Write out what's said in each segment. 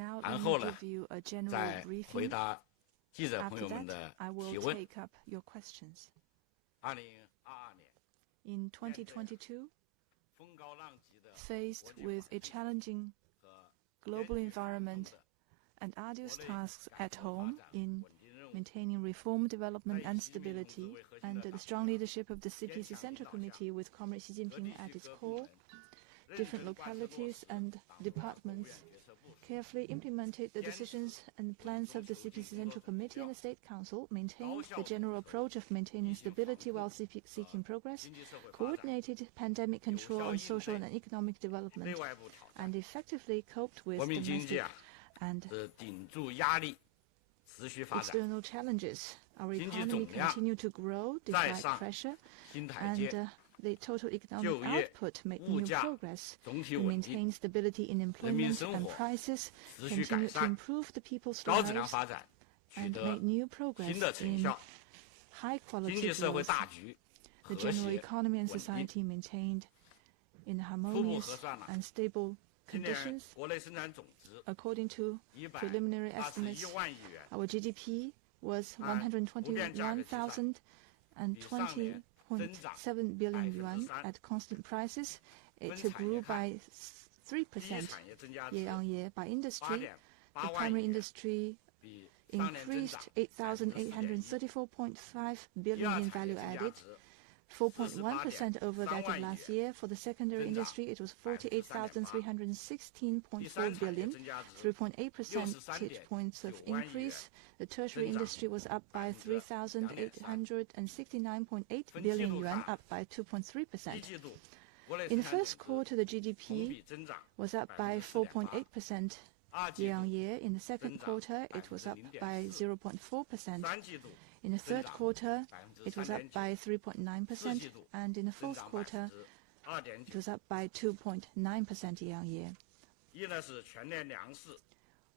Now 然 let 后 me 呢 give you a general 再回 briefing. 答记者朋 After 友们 that, 的 I 提 will 问。 take up your questions. 2022年 In 2022, 风高浪急的 faced 国际 with 环 a 境 challenging 和 global 艰巨难 environment 控的 and arduous 国内 tasks 改 at 革发 home 展 in 稳定任务 maintaining reform, development, 在 and 习近平同志 stability, 为核心的 under the 党 strong 中央 leadership of the 坚 CPC 强领 Central 导下 Committee with Comrade Xi 各地 Jinping at 区 its 各部 core, 门认 different 真贯彻落 localities 实 and 党中央国务院 departments 决策部署 carefully implemented the decisions and plans of the CPC Central Committee and the State Council, maintained the general approach of maintaining stability while seeking progress, 经济社会发展 coordinated pandemic control and social and economic 内 development, 外部挑战 and effectively coped with 国民经济 domestic 啊 and 是顶住压力持续发展 external challenges. Our 经济 economy 总量 continued to grow 再 despite 上 pressure, 新台 and 阶 the total economic 就业 output made 物 new 价 progress. 总体 We 稳定 maintained stability in 人民 employment 生 and 活 prices, 持续改 continued to 善 improve the people's 高质量 lives, 发展取 and 得 made new progress 新的成 in 效 high 经 quality 济社会 growth. 大局 The 和 general 谐 economy and 稳定 society maintained in 初步 harmonious 核算了 and stable 今年 conditions. 国内生产总值 According to preliminary estimates, 121万亿元 our GDP was 按普遍价格计算 121,020.7 billion yuan. At constant prices, it grew by 第一 3% 产业增加值 year on year. By industry, 8.8 the 万 primary 亿元 industry 比上年增长 increased 4.1% 8,834.5 第 billion 二 in 产业 value 增加 added, 值 4.1% over that of 48.3 last year. For the secondary 增长 industry, it was 3.8% 第 48,316.4 三产业 billion, 增加值 3.8 percentage points of 63.9万亿元 increase. The tertiary 增长 industry was up by 3,869.8 分季 billion 度 yuan, 看 up by 一 2.3%. 季度国内 In 生 the 产 first 总值 quarter, the 同 GDP 比增长 was up by 4.8% 二季 year 度 on year. In the second 增长 quarter, it was up by 0.4%. 三季度 In the 增 third 长 quarter, it was up 3.9% by 四 3.9%, 季度 and in the 增 fourth 长 quarter, 2.9% it was up by 2.9% year on year. 一呢是全年粮食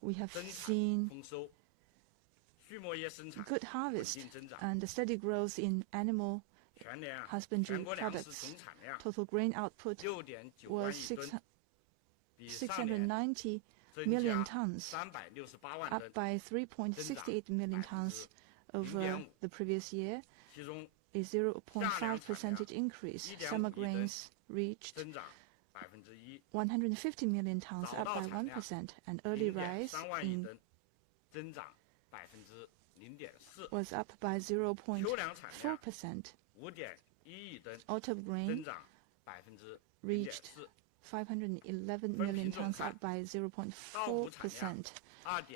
We have 增产 seen 丰收，畜牧业生产 good 稳 harvest 定增长， and a steady growth in animal 全年啊 husbandry 全国粮食 products. 总产量 Total grain output 6.9万 was 亿吨，比上年690增 million 加 tons, 368万 up 吨， by 3.68 million tons over the previous year, 其中 a 0.5 percentage increase. Summer grains reached 增长1%， 150 million tons, up by 1%, and early rice 0.3万亿 in 吨，增长0.4%， was up by 秋粮产量 0.4%. 5.1亿吨， Autumn 增 grain 长 reached 0.4%， 511 million tons, up by 0.4%.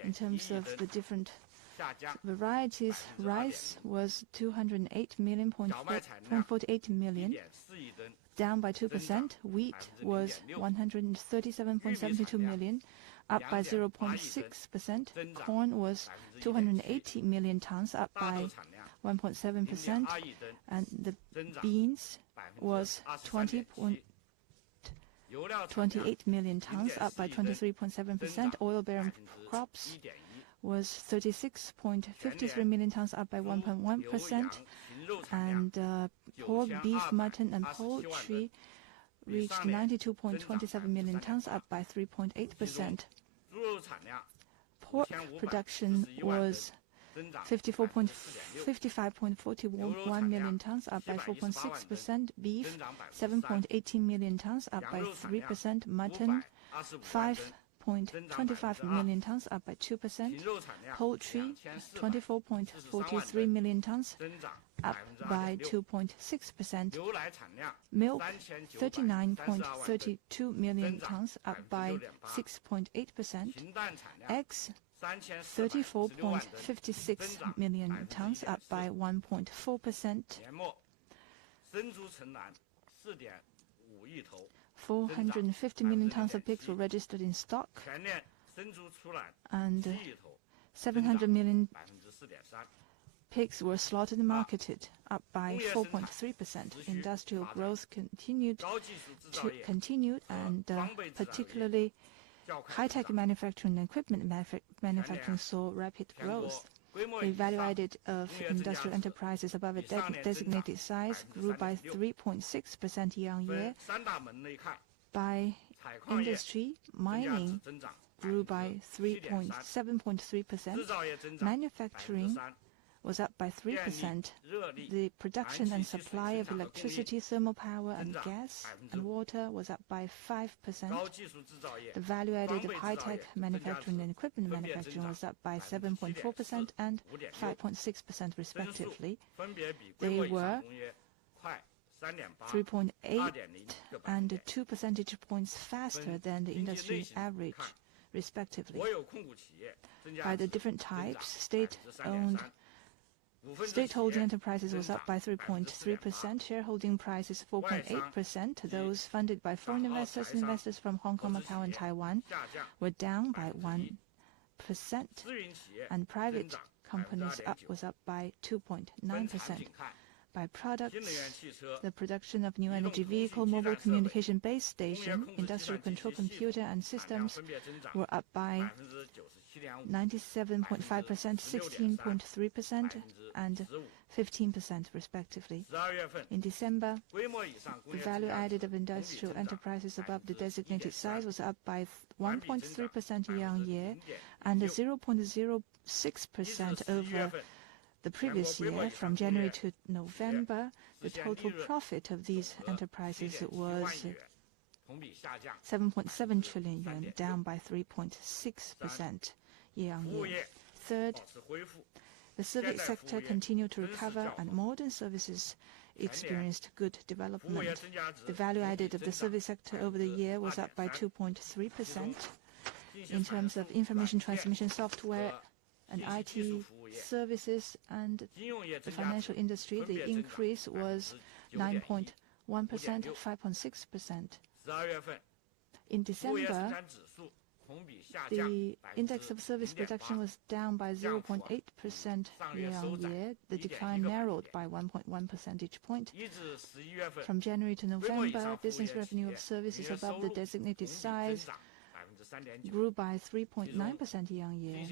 In 2.1 terms 亿 of 吨 the different 下降， varieties, rice was 208 million, 0.48 million, 1.4亿吨， down by 2%. Wheat was 137.72 million, up by 0.6%. Corn was 280 million tons, up 大 by 豆产量 1.7%. 0.2亿吨， And the 增长 beans was 23.7%， 油料产量 28 million tons, up by 23.7%. Oil-bearing crops 1.1%， was 36.53 million tons, up by 1.1%. 禽肉产量 And pork, beef, mutton, and poultry reached 92.27 million tons, up by 3.8%. 猪肉产量 Pork production was 增长 55.41 million tons, up by 4.6%. Beef, 7.18 million tons, up by 3%. Mutton, 5.25 million tons, up by 2%. 禽肉产量 Poultry, 24.43 million tons, 增长 up by 2.6%， 2.6%. 牛奶产量 Milk, 3932万吨， 39.32 million tons, up by 6.8%. 禽蛋产量 Eggs, 3416万吨， 34.56 million tons, up by 1.4%. 年末生猪成栏 4.5亿头， 450 million tons of pigs were registered in stock, 全年生猪出栏 and 10亿头， 700 million 4.3%。 pigs were slaughtered and marketed, up by 4.3%. Industrial growth continued 高技术制造业 and particularly 较快 high-tech manufacturing and equipment manufacturing saw rapid 全国 growth. 规模 The 以 value 上 added of industrial enterprises above a designated size grew by 3.6% year on 分 year. 三大门类看， By 采矿业 industry, 增加值 mining 增长 grew by 7.3%. Manufacturing was up by 3%. The production and supply of electricity, thermal power, and gas and water was up by 5%. The value-added of high-tech manufacturing and equipment manufacturing was up by 7.4% and 5.6% respectively. They were 3.8 and 2 percentage points faster than the industry average, respectively. By the different types, state-holding enterprises was up by 3.3%, shareholding prices 4.8%. Those funded by foreign investors and investors from Hong Kong, Macau, and Taiwan were down by 1%, and private companies was up by 2.9%. By products, the production of new energy vehicle, mobile communication base station, industrial control computer and systems were up by 97.5%, 16.3%, and 15% respectively. In December, the value added of industrial enterprises above the designated size was up by 1.3% year-on-year and 0.06% over the previous year. From January to November, the total profit of these enterprises was 7.7 trillion yuan, down by 3.6% year-on-year. Third, the service sector continued to recover and modern services experienced good development. The value added of the service sector over the year was up by 2.3%. In terms of information transmission software and IT services and the financial industry, the increase was 9.1%, 5.6%. In December, the index of service production was down by 0.8% year-on-year. The decline narrowed by 1.1 percentage point. From January to November, business revenue of services above the designated size grew by 3.9% year-on-year.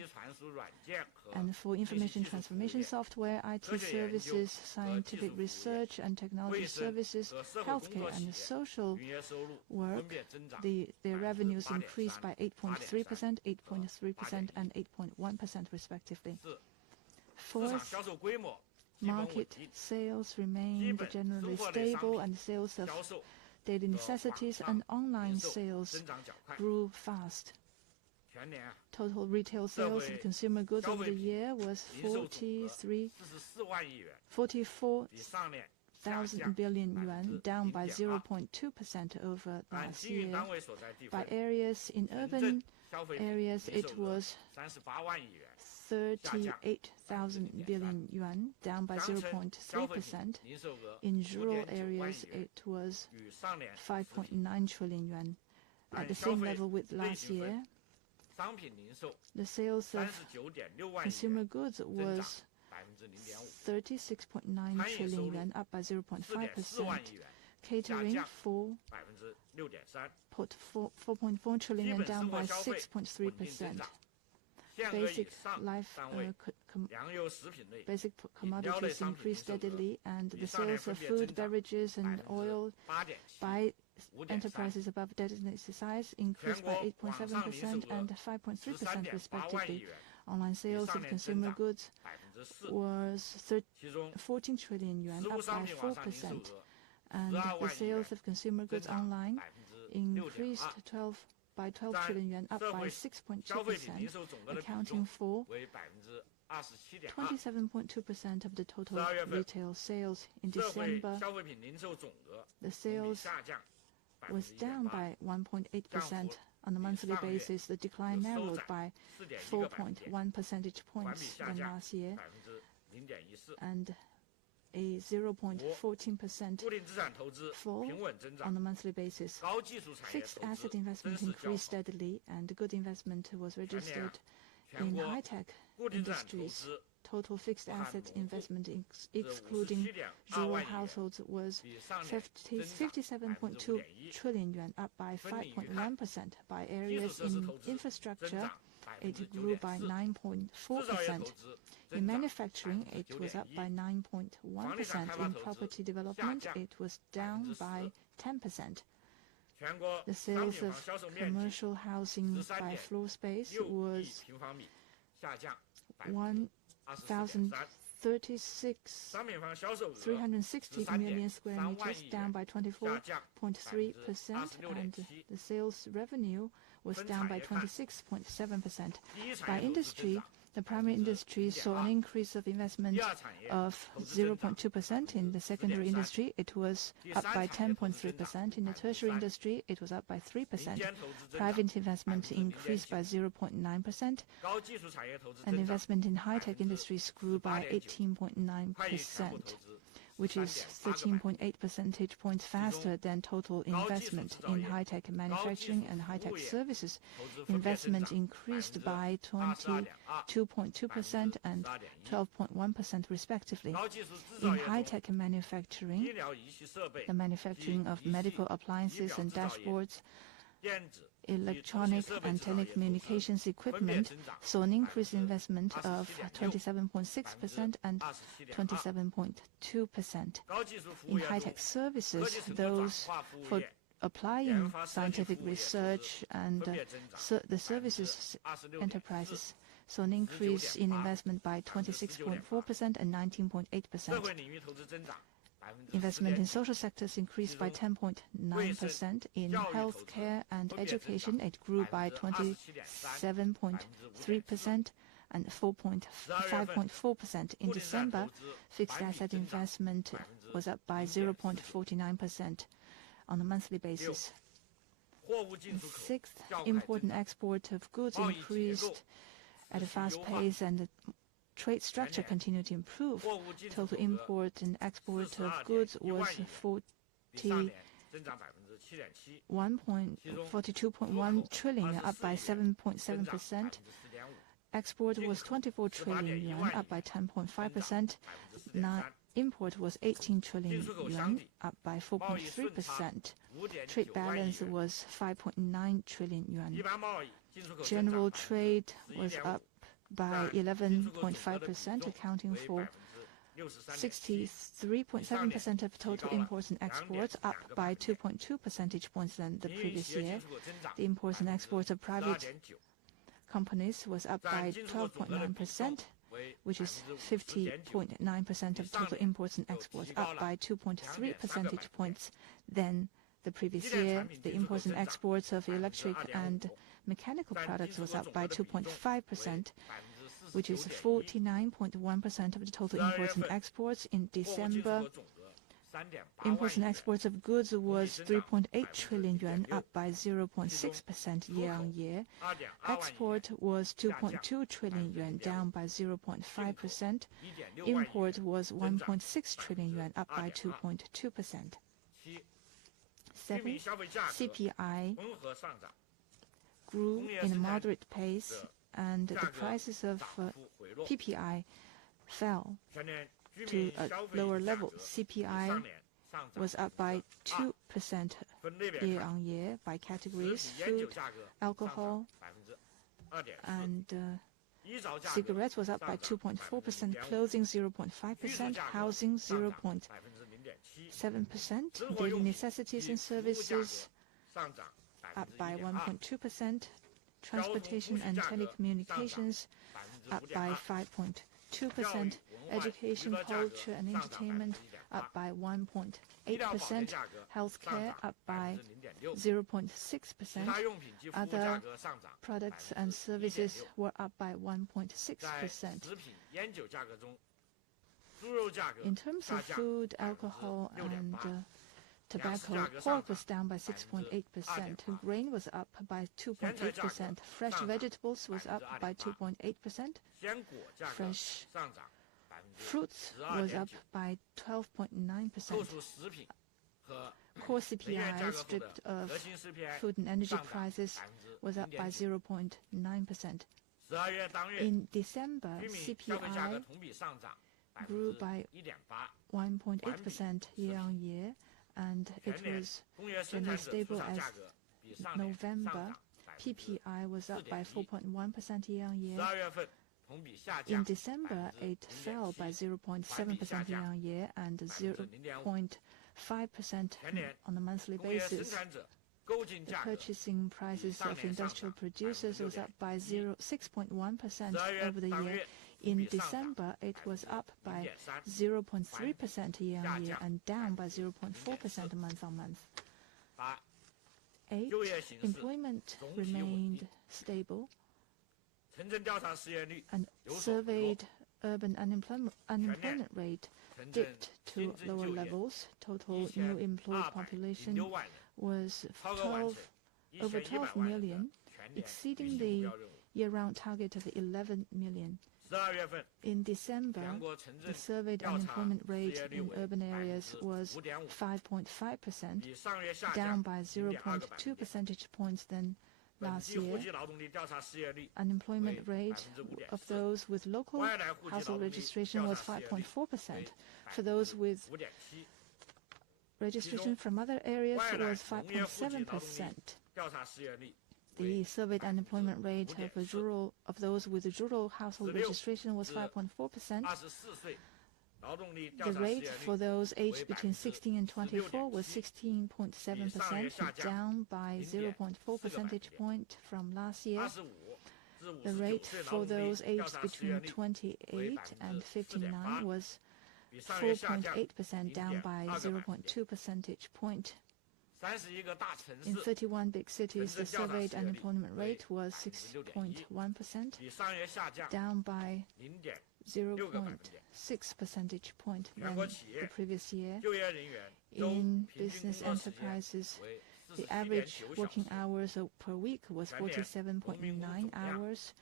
And for information transformation software, IT services, scientific research and technology services, healthcare and social work, their revenues increased by 8.3%, 8.3%, and 8.1% respectively. Fourth, market sales remained generally stable, and sales of daily necessities and online sales grew fast. Total retail sales of consumer goods over the year was 44,000 billion yuan, down by 0.2% over last year. By areas, in urban areas, it was 38,000 billion yuan, down by 0.3%. In rural areas, it was 5.9 trillion yuan, at the same level with last year. The sales of consumer goods was 36.9 trillion yuan, up by 0.5%. Catering 4.4 trillion yuan, down by 6.3%. Basic commodities increased steadily, and the sales of food, beverages, and oil by enterprises above designated size increased by 8.7% and 5.3% respectively. Online sales of consumer goods was 14 trillion yuan, up by 4%, and the sales of consumer goods online increased by 12 trillion yuan, up by 6.2%, accounting for 27.2% of the total retail sales. In December, the sales was down by 1.8% on a monthly basis. The decline narrowed by 4.1 percentage points than last year, and a 0.14% fall on a monthly basis. Fixed asset investment increased steadily, and good investment was registered in high-tech industries. Total fixed asset investment, excluding rural households, was 57.2 trillion yuan, up by 5.1%. By areas, in infrastructure, it grew by 9.4%. In manufacturing, it was up by 9.1%. In property development, it was down by 10%. The sales of commercial housing by floor space was 360 million square meters, down by 24.3%, and the sales revenue was down by 26.7%. By industry, the primary industry saw an increase of investment of 0.2%. In the secondary industry, it was up by 10.3%. In the tertiary industry, it was up by 3%. Private investment increased by 0.9%, and investment in high-tech industries grew by 18.9%, which is 13.8 percentage points faster than total investment. In high-tech manufacturing and high-tech services, investment increased by 22.2% and 12.1% respectively. In high-tech manufacturing, the manufacturing of medical appliances and dashboards, electronic and telecommunications equipment saw an increased investment of 27.6% and 27.2%. In high-tech services, those for applying scientific research and the services enterprises saw an increase in investment by 26.4% and 19.8%. Investment in social sectors increased by 10.9%. In healthcare and education, it grew by 27.3% and 5.4%. In December, fixed asset investment was up by 0.49% on a monthly basis. The sixth, import and export of goods increased at a fast pace, and the trade structure continued to improve. Total import and export of goods was 42.1 trillion, up by 7.7%. Export was 24 trillion yuan, up by 10.5%. Import was 18 trillion yuan, up by 4.3%. Trade balance was 5.9 trillion yuan. General trade was up by 11.5%, accounting for 63.7% of total imports and exports, up by 2.2 percentage points than the previous year. The imports and exports of private companies was up by 12.9%, which is 50.9% of total imports and exports, up by 2.3 percentage points than the previous year. The imports and exports of electric and mechanical products was up by 2.5%, which is 49.1% of the total imports and exports. In December, imports and exports of goods was 3.8 trillion yuan, up by 0.6% year-on-year. Export was 2.2 trillion yuan, down by 0.5%. Import was 1.6 trillion yuan, up by 2.2%. 7. CPI grew in a moderate pace, and the prices of PPI fell to a lower level. CPI was up by 2% year-on-year by categories. Food, alcohol, and cigarettes was up by 2.4%, clothing 0.5%, housing 0.7%, daily necessities and services up by 1.2%, transportation and telecommunications up by 5.2%, education, culture and entertainment up by 1.8%, healthcare up by 0.6%, other products and services were up by 1.6%. In terms of food, alcohol and tobacco, pork was down by 6.8%, grain was up by 2.8%, fresh vegetables was up by 2.8%, fresh fruits was up by 12.9%. Core CPI, stripped of food and energy prices, was up by 0.9%. In December, CPI grew by 1.8% year-on-year, and it was generally stable as November. PPI was up by 4.1% year-on-year. In December, it fell by 0.7% year-on-year and 0.5% on a monthly basis. the purchasing prices of industrial producers was up by 6.1% over the year. In December, it was up by 0.3% year-on-year and down by 0.4% month-on-month. 8. Employment remained stable, and surveyed urban unemployment rate dipped to lower levels. Total new employed population was over 12 million, exceeding the year-round target of 11 million. In December, the surveyed unemployment rate in urban areas was 5.5%, down by 0.2 percentage points than last year. Unemployment rate of those with local household registration was 5.4%. For those with registration from other areas, it was 5.7%. The surveyed unemployment rate of those with rural household registration was 5.4%. The rate for those aged between 16 and 24 was 16.7%, down by 0.4 percentage point from last year. The rate for those aged between 28 and 59 was 4.8%, down by 0.2 percentage point. In 31 big cities, the surveyed unemployment rate was 6.1%, down by 0.6 percentage point than the previous year. In business enterprises, the average working hours per week was 47.9 hours.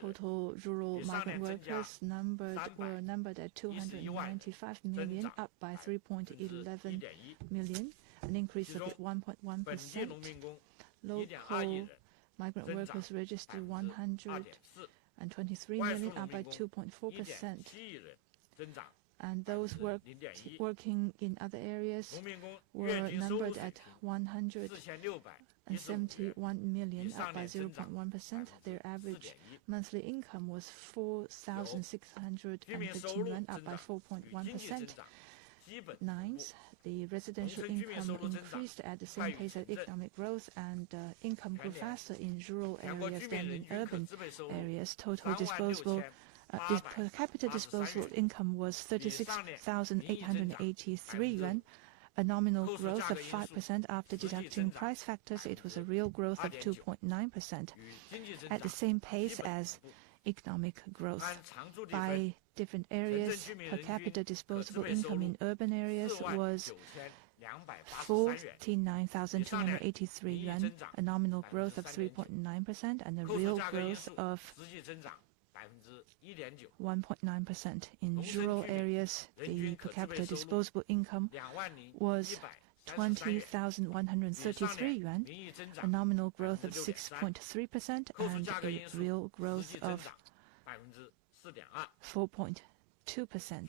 Total rural migrant workers were numbered at 295 million, up by 3.11 million, an increase of 1.1%. Local migrant workers registered 123 million, up by 2.4%. And those working in other areas were numbered at 171 million, up by 0.1%. Their average monthly income was 4,615 yuan, up by 4.1%. 9th, the residential income increased at the same pace as economic growth, and income grew faster in rural areas than in urban areas. Total disposable per capita disposable income was 36,883 yuan, a nominal growth of 5%. After deducting price factors, it was a real growth of 2.9%, at the same pace as economic growth. By different areas, per capita disposable income in urban areas was 49,283 yuan, a nominal growth of 3.9% and a real growth of 1.9%. In rural areas, the per capita disposable income was 20,133 yuan, a nominal growth of 6.3% and a real growth of 4.2%.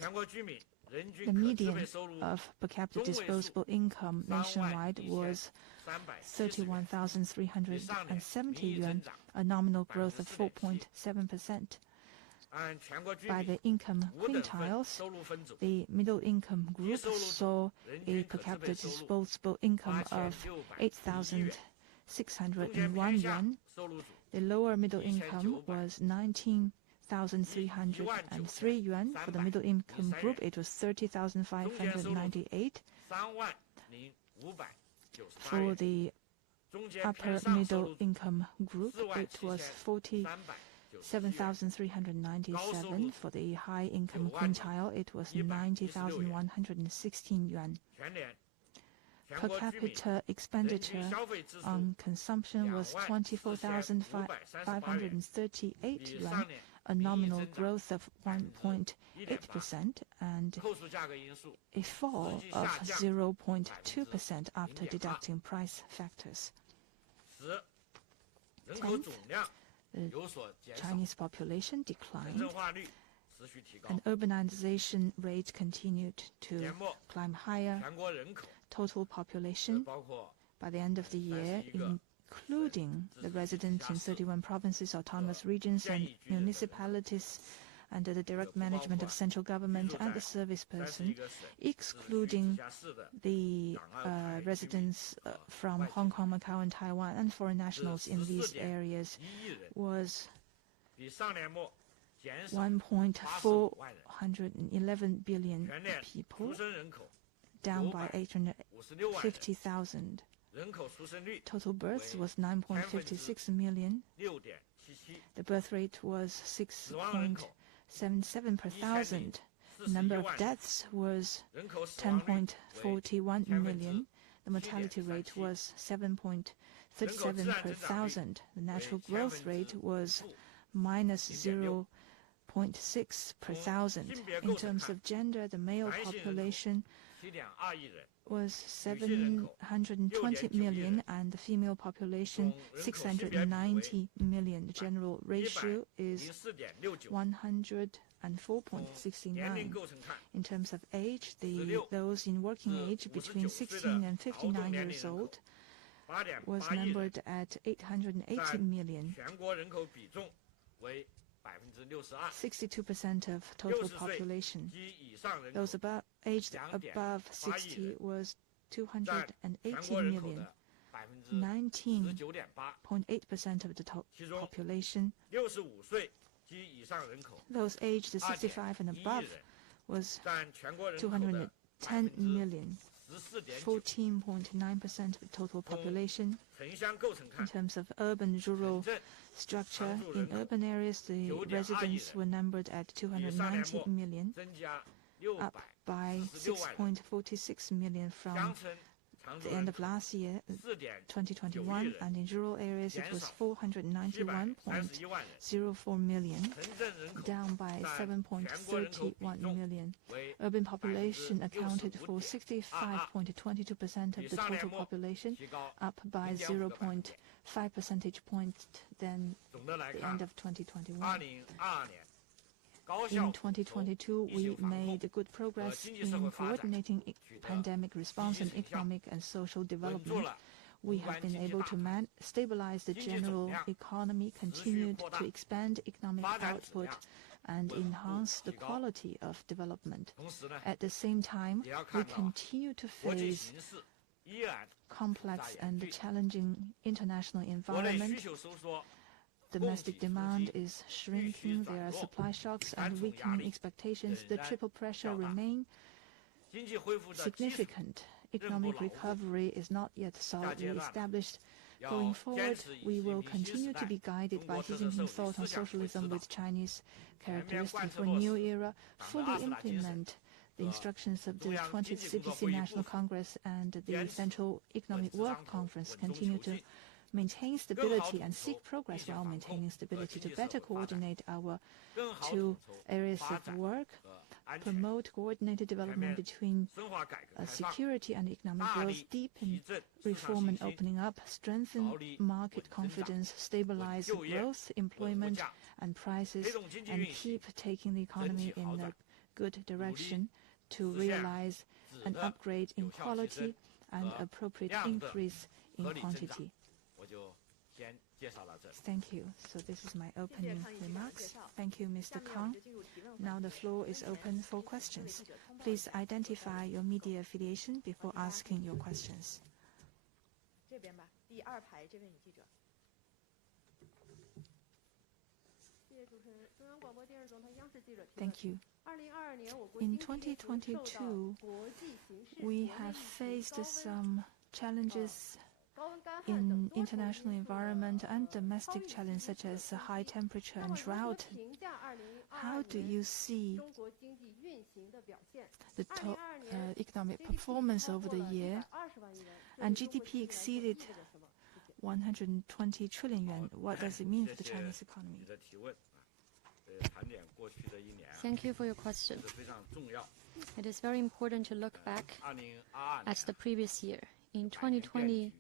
The median of per capita disposable income nationwide was 31,370 yuan, a nominal growth of 4.7%. By the income quintiles, the middle income group saw a per capita disposable income of 8,601 yuan. The lower middle income was 19,303 yuan. For the middle income group, it was 30,598. For the upper middle income group, it was 47,397. For the high income quintile, it was 90,116 yuan. Per capita expenditure on consumption was 24,538 yuan, a nominal growth of 1.8% and a fall of 0.2% after deducting price factors. 10th, the Chinese population declined, and urbanization rate continued to climb higher. Total population by the end of the year, including the residents in 31 provinces, autonomous regions, and municipalities, under the direct management of central government and the service person, excluding the residents from Hong Kong, Macau, and Taiwan, and foreign nationals in these areas, was 1.411 billion people, down by 850,000. Total births was 9.56 million. The birth rate was 6.77 per thousand. Number of deaths was 10.41 million. The mortality rate was 7.37 per thousand. The natural growth rate was minus 0.6 per thousand. In terms of gender, the male population was 720 million and the female population 690 million. The general ratio is 104.69. In terms of age, those in working age between 16 and 59 years old was numbered at 880 million. 62% of total population. Those aged above 60 was 280 million, 19.8% of the population. Those aged 65 and above was 210 million, 14.9% of the total population. In terms of urban-rural structure, in urban areas, the residents were numbered at 290 million, up by 6.46 million from the end of last year, 2021, and in rural areas it was 491.04 million, down by 7.31 million. Urban population accounted for 65.22% of the total population, up by 0.5 percentage points than the end of 2021. In 2022, we made good progress in coordinating pandemic response and economic and social development. We have been able to stabilize the general economy, continued to expand economic output, and enhance the quality of development. At the same time, we continue to face complex and challenging international environment. Domestic demand is shrinking, there are supply shocks and weakening expectations. The triple pressure remain significant. Economic recovery is not yet solidly established. Going forward, we will continue to be guided by Xi Jinping's thought on socialism with Chinese characteristics for a new era, fully implement the instructions of the 20th CPC National Congress and the Central Economic Work Conference, continue to maintain stability and seek progress while maintaining stability, to better coordinate our two areas of work, promote coordinated development between security and economic growth, deepen reform and opening up, strengthen market confidence, stabilize growth, employment and prices, and keep taking the economy in a good direction to realize an upgrade in quality and appropriate increase in quantity. Thank you. So this is my opening remarks. Thank you, Mr. Kang. Now the floor is open for questions. Please identify your media affiliation before asking your questions. Thank you. In 2022, we have faced some challenges in international environment and domestic challenges such as high temperature and drought. How do you see the economic performance over the year? And GDP exceeded 120 trillion yuan. What does it mean for the Chinese economy? Thank you for your question. It is very important to look back at the previous year. In 2020,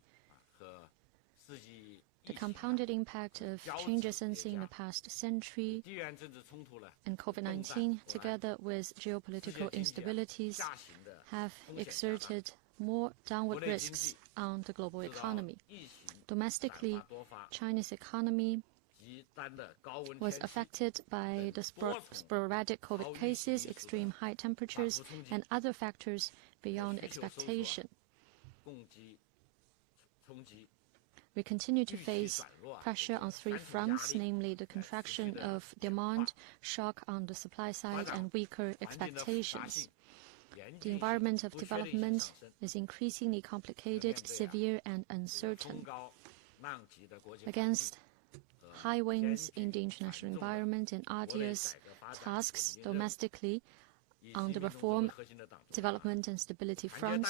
the compounded impact of changes in the past century and COVID-19, together with geopolitical instabilities, have exerted more downward risks on the global economy. Domestically, China's economy was affected by the sporadic COVID cases, extreme high temperatures, and other factors beyond expectation. We continue to face pressure on three fronts, namely the contraction of demand, shock on the supply side, and weaker expectations. The environment of development is increasingly complicated, severe, and uncertain. Against high winds in the international environment and arduous tasks domestically on the reform, development, and stability front,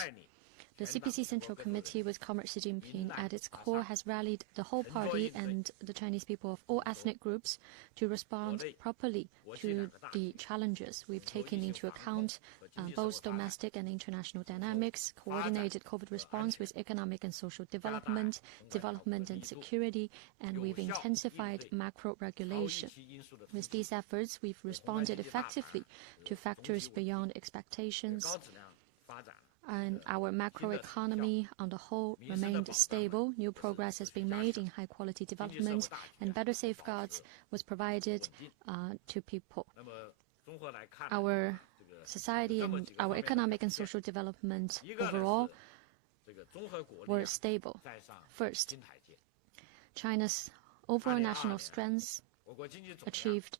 the CPC Central Committee, with Comrade Xi Jinping at its core, has rallied the whole party and the Chinese people of all ethnic groups to respond properly to the challenges. We've taken into account both domestic and international dynamics, coordinated COVID response with economic and social development, development and security, and we've intensified macro regulation. With these efforts, we've responded effectively to factors beyond expectations, and our macroeconomy on the whole remained stable. New progress has been made in high-quality development, and better safeguards was provided to people. Our society and our economic and social development overall were stable. First, China's overall national strength achieved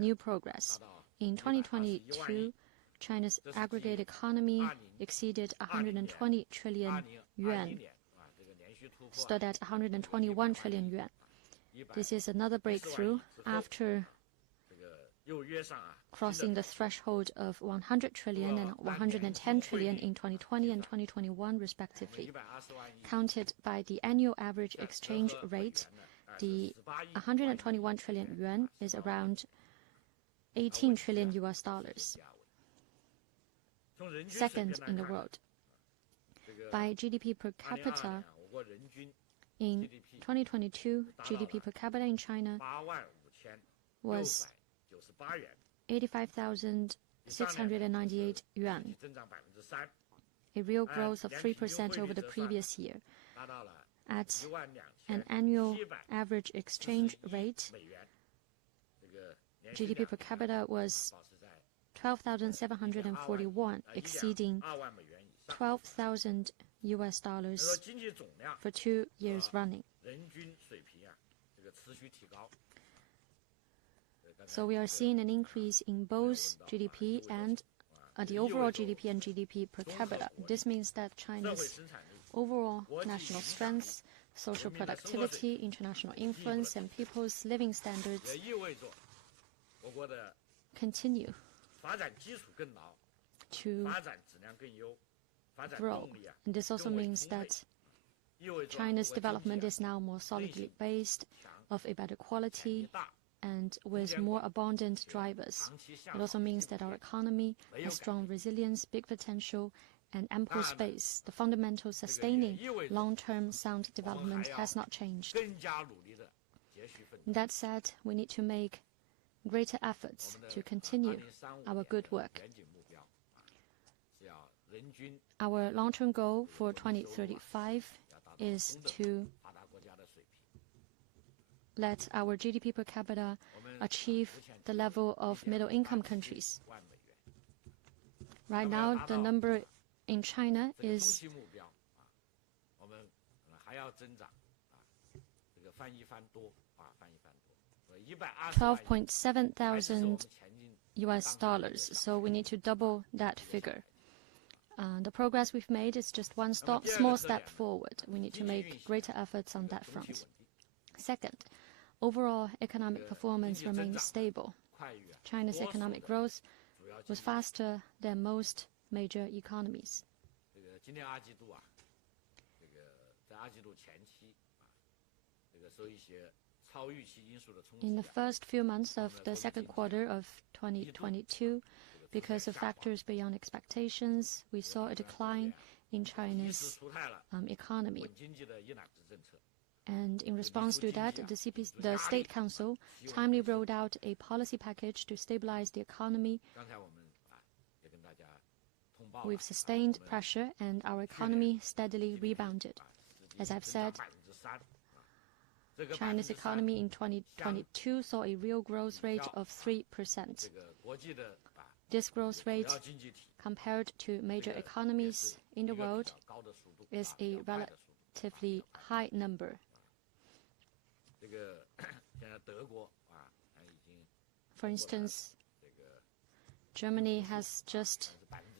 new progress. In 2022, China's aggregate economy exceeded 120 trillion yuan, stood at 121 trillion yuan. This is another breakthrough after crossing the threshold of 100 trillion and 110 trillion in 2020 and 2021, respectively. Counted by the annual average exchange rate, the 121 trillion yuan is around 18 trillion US dollars. Second in the world. By GDP per capita, in 2022, GDP per capita in China was 85,698 yuan, a real growth of 3% over the previous year. At an annual average exchange rate, GDP per capita was 12,741, exceeding 12,000 US dollars for 2 years running. So we are seeing an increase in both GDP and the overall GDP and GDP per capita. This means that China's overall national strength, social productivity, international influence, and people's living standards continue to grow. And this also means that China's development is now more solidly based, of a better quality, and with more abundant drivers. It also means that our economy has strong resilience, big potential, and ample space. The fundamental sustaining long-term sound development has not changed. That said, we need to make greater efforts to continue our good work. Our long-term goal for 2035 is to let our GDP per capita achieve the level of middle-income countries. Right now, the number in China is 12.7 thousand US dollars, so we need to double that figure. The progress we've made is just one small step forward. We need to make greater efforts on that front. Second, overall economic performance remains stable. China's economic growth was faster than most major economies. In the first few months of the second quarter of 2022, because of factors beyond expectations, we saw a decline in China's economy. And in response to that, the State Council timely rolled out a policy package to stabilize the economy. We've sustained pressure and our economy steadily rebounded. As I've said, China's economy in 2022 saw a real growth rate of 3%. This growth rate, compared to major economies in the world, is a relatively high number. For instance, Germany has just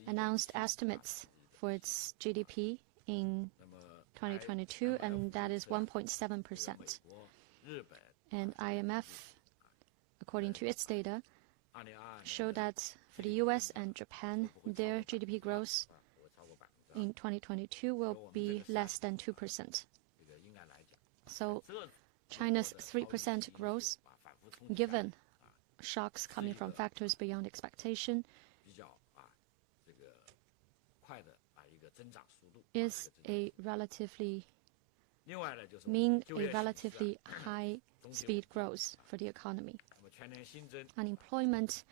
announced estimates for its GDP in 2022, and that is 1.7%. And IMF, according to its data, show that for the US and Japan, their GDP growth in 2022 will be less than 2%. So China's 3% growth, given shocks coming from factors beyond expectation, is a relatively high speed growth for the economy. Unemployment,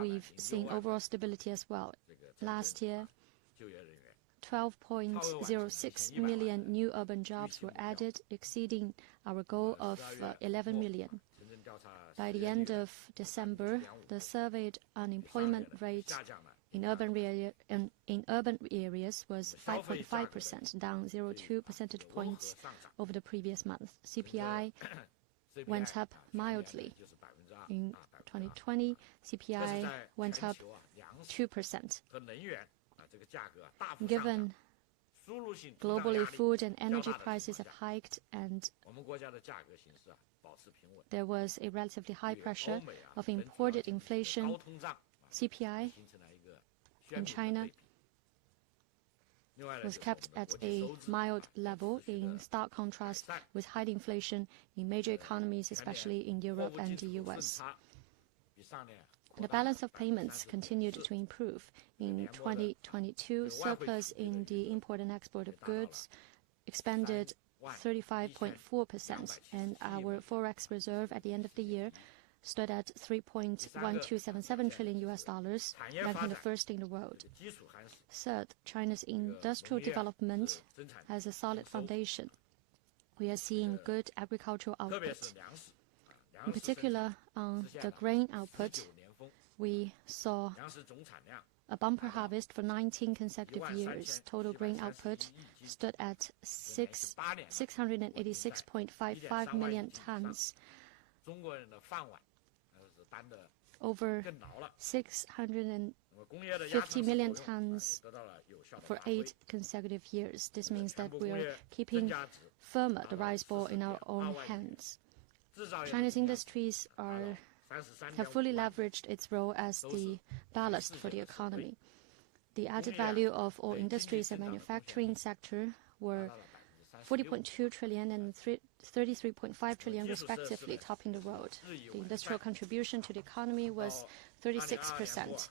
we've seen overall stability as well. Last year, 12.06 million new urban jobs were added, exceeding our goal of 11 million. By the end of December, the surveyed unemployment rate in urban areas was 5.5%, down 0.2 percentage points over the previous month. CPI went up mildly. In 2020, CPI went up 2%. Given globally food and energy prices have hiked and there was a relatively high pressure of imported inflation, CPI in China was kept at a mild level, in stark contrast with high inflation in major economies, especially in Europe and the US. The balance of payments continued to improve. In 2022, surplus in the import and export of goods expanded 35.4%, and our forex reserve at the end of the year stood at $3.1277 trillion, ranking the first in the world. Third, China's industrial development has a solid foundation. We are seeing good agricultural output. In particular, on the grain output, we saw a bumper harvest for 19 consecutive years. Total grain output stood at 686.55 million tons, over 650 million tons for 8 consecutive years. This means that we are keeping firmer the rice ball in our own hands. China's industries have fully leveraged its role as the ballast for the economy. The added value of all industries and manufacturing sector were 40.2 trillion and 33.5 trillion respectively, topping the world. The industrial contribution to the economy was 36%.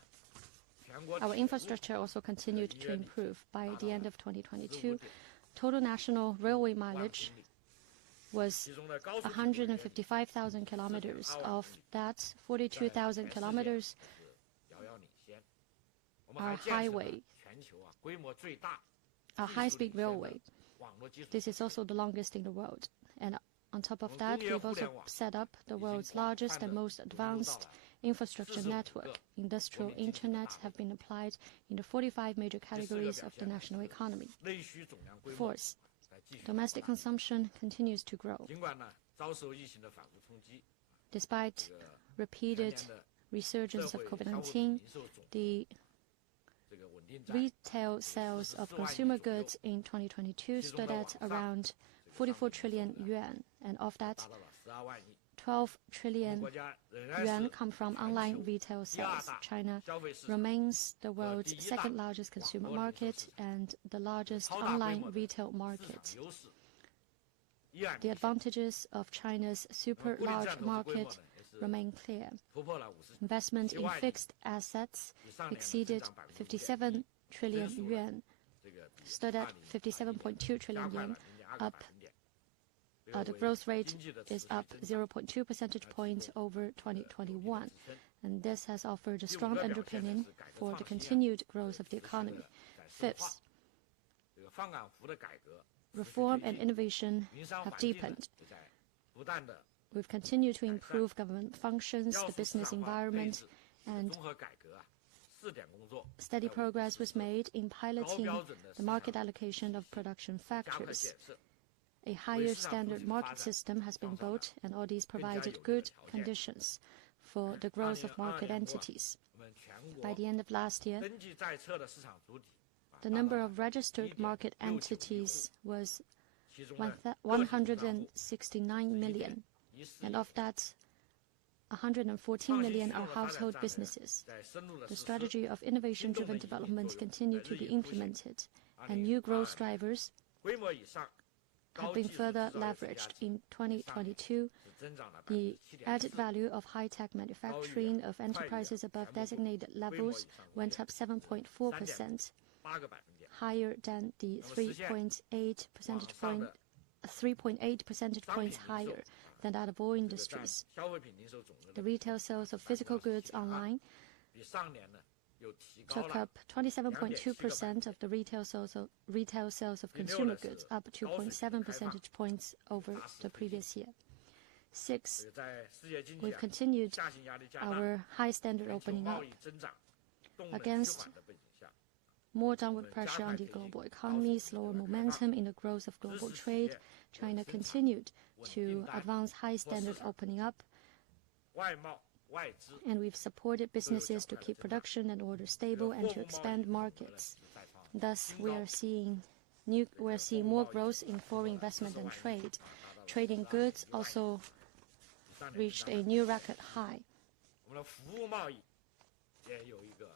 Our infrastructure also continued to improve. By the end of 2022, total national railway mileage was 155,000 kilometers. Of that, 42,000 kilometers are high-speed railway. This is also the longest in the world. And on top of that, we've also set up the world's largest and most advanced infrastructure network. Industrial internet have been applied in the 45 major categories of the national economy. Fourth, domestic consumption continues to grow. Despite repeated resurgence of COVID-19, the retail sales of consumer goods in 2022 stood at around 44 trillion yuan, and of that, 12 trillion yuan come from online retail sales. China remains the world's second largest consumer market and the largest online retail market. The advantages of China's super large market remain clear. Investment in fixed assets exceeded 57 trillion yuan, stood at 57.2 trillion yuan, the growth rate is up 0.2 percentage points over 2021, and this has offered a strong underpinning for the continued growth of the economy. Fifth, reform and innovation have deepened. we've continued to improve government functions, the business environment, and steady progress was made in piloting the market allocation of production factors. A higher standard market system has been built, and all these provided good conditions for the growth of market entities. By the end of last year, the number of registered market entities was 169 million, and of that, 114 million are household businesses. The strategy of innovation-driven development continued to be implemented, and new growth drivers have been further leveraged. In 2022, the added value of high-tech manufacturing of enterprises above designated levels went up 7.4%, higher than the 3.8 percentage points higher than that of all industries. The retail sales of physical goods online took up 27.2% of the retail sales of consumer goods, up 2.7 percentage points over the previous year. 6, we've continued our high standard opening up. Against more downward pressure on the global economy, slower momentum in the growth of global trade, China continued to advance high standard opening up, and we've supported businesses to keep production and orders stable and to expand markets. Thus, we're seeing more growth in foreign investment and trade. Trading goods also reached a new record high.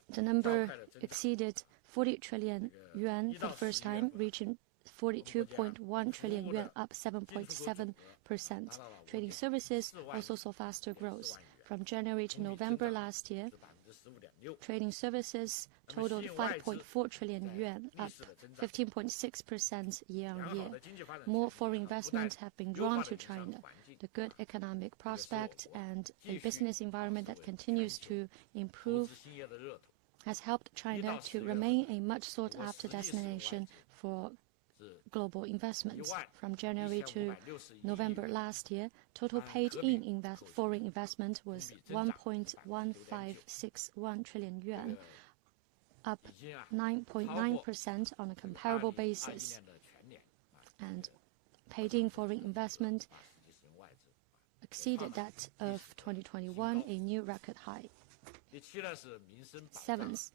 The number exceeded 40 trillion yuan for the first time, reaching 42.1 trillion yuan, up 7.7%. Trading services also saw faster growth. From January to November last year, trading services totaled 5.4 trillion yuan, up 15.6% year-on-year. More foreign investment have been drawn to China. The good economic prospect and a business environment that continues to improve has helped China to remain a much sought-after destination for global investments. From January to November last year, total paid-in foreign investment was 1.1561 trillion yuan, up 9.9% on a comparable basis. And paid-in foreign investment exceeded that of 2021, a new record high. 7th,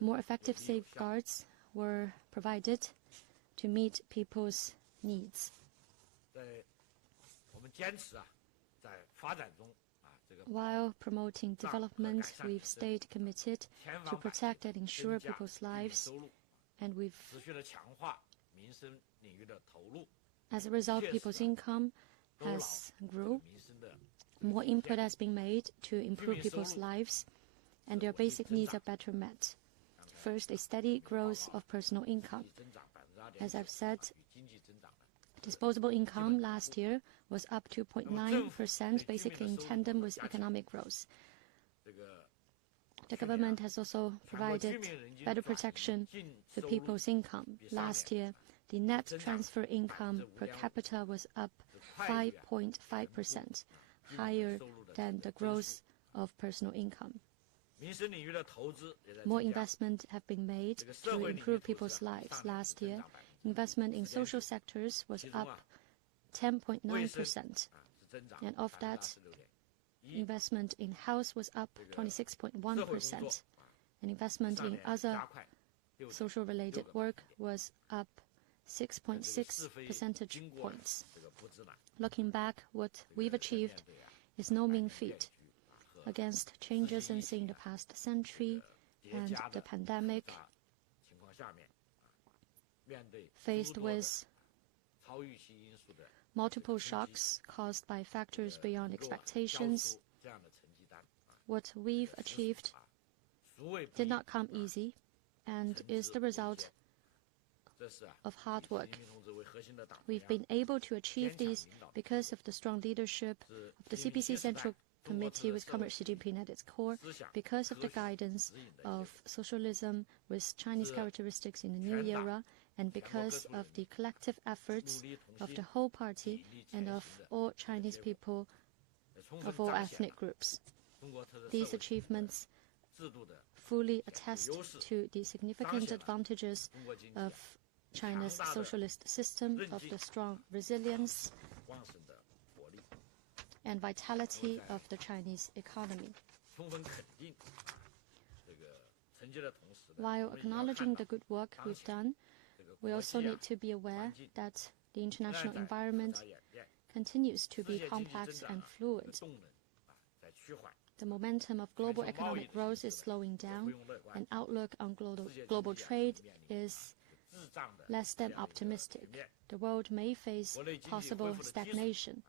more effective safeguards were provided to meet people's needs. While promoting development, we've stayed committed to protect and ensure people's lives, and as a result, people's income has grown. More input has been made to improve people's lives, and their basic needs are better met. First, a steady growth of personal income. As I've said, disposable income last year was up 2.9%, basically in tandem with economic growth. The government has also provided better protection for people's income. Last year, the net transfer income per capita was up 5.5%, higher than the growth of personal income. More investment have been made to improve people's lives. Last year, investment in social sectors was up 10.9%, and of that, investment in health was up 26.1%, and investment in other social-related work was up 6.6 percentage points. Looking back, what we've achieved is no mean feat. Against changes in the past century and the pandemic, faced with multiple shocks caused by factors beyond expectations, what we've achieved did not come easy and is the result of hard work. We've been able to achieve these because of the strong leadership of the CPC Central Committee with Comrade Xi Jinping at its core, because of the guidance of socialism with Chinese characteristics in the new era, And because of the collective efforts of the whole party and of all Chinese people of all ethnic groups, these achievements fully attest to the significant advantages of China's socialist system, of the strong resilience and vitality of the Chinese economy. While acknowledging the good work we've done, we also need to be aware that the international environment continues to be complex and fluid. The momentum of global economic growth is slowing down, and outlook on global trade is less than optimistic. The world may face possible stagnation.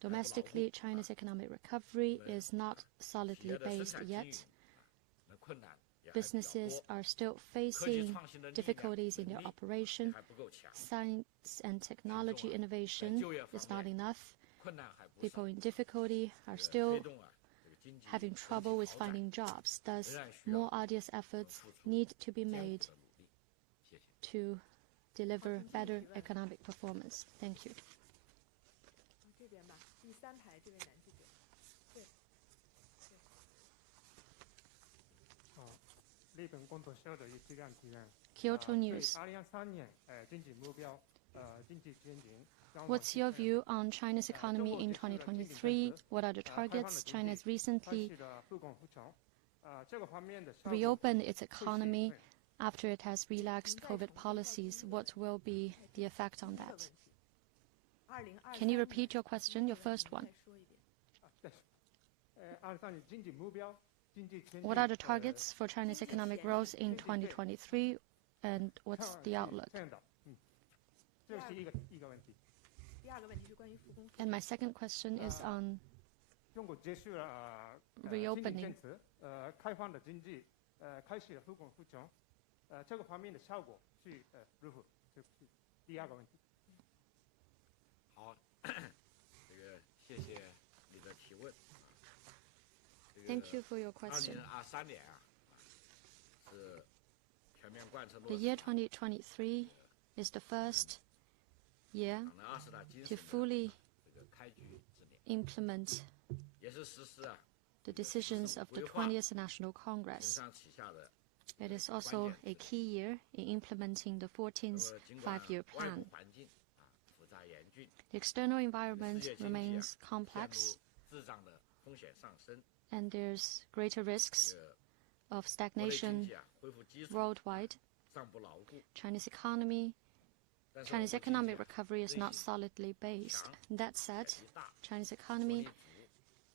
Domestically, China's economic recovery is not solidly based yet. Businesses are still facing difficulties in their operation. Science and technology innovation is not enough. People in difficulty are still having trouble with finding jobs. Thus, more arduous efforts need to be made to deliver better economic performance. Thank you. Kyoto News. What's your view on China's economy in 2023? What are the targets? China has recently reopened its economy after it has relaxed COVID policies. What will be the effect on that? Can you repeat your question, your first one? What are the targets for China's economic growth in 2023, and what's the outlook? And my second question is on reopening. Thank you for your question. The year 2023 is the first year to fully implement the decisions of the 20th National Congress. It is also a key year in implementing the 14th five-year plan. The external environment remains complex, and there's greater risks of stagnation worldwide. China's economic recovery is not solidly based. That said, China's economy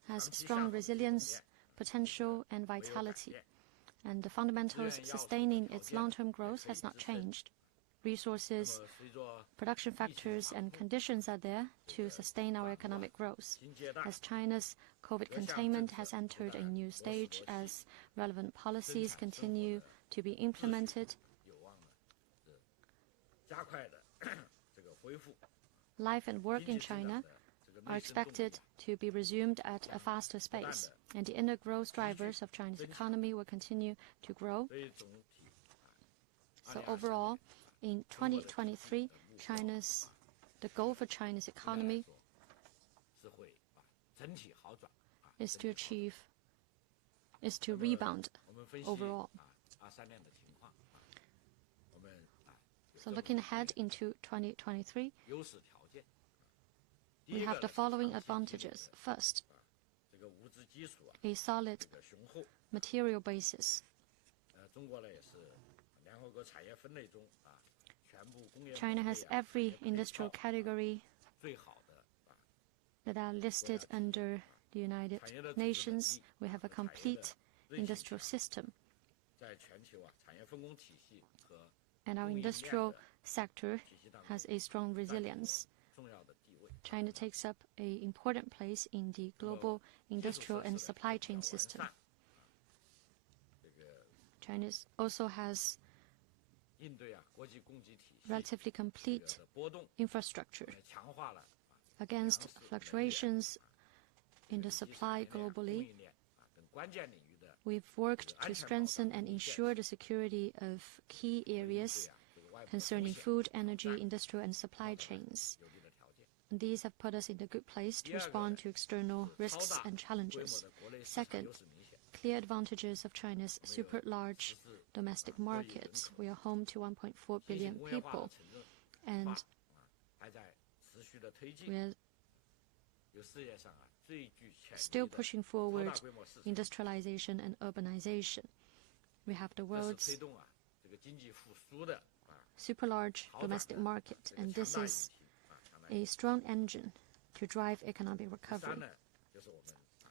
has strong resilience, potential, and vitality, and the fundamentals sustaining its long-term growth has not changed. Resources, production factors, and conditions are there to sustain our economic growth. As China's COVID containment has entered a new stage, as relevant policies continue to be implemented, life and work in China are expected to be resumed at a faster pace, and the inner growth drivers of China's economy will continue to grow. So overall, in 2023, the goal for China's economy is to rebound overall. So looking ahead into 2023, we have the following advantages. First, a solid material basis. China has every industrial category that are listed under the United Nations. We have a complete industrial system. And our industrial sector has a strong resilience. China takes up an important place in the global industrial and supply chain system. China also has relatively complete infrastructure against fluctuations in the supply globally. We've worked to strengthen and ensure the security of key areas concerning food, energy, industrial, and supply chains. These have put us in a good place to respond to external risks and challenges. Second, clear advantages of China's super large domestic market. We are home to 1.4 billion people, and we are still pushing forward industrialization and urbanization. We have the world's super large domestic market, and this is a strong engine to drive economic recovery.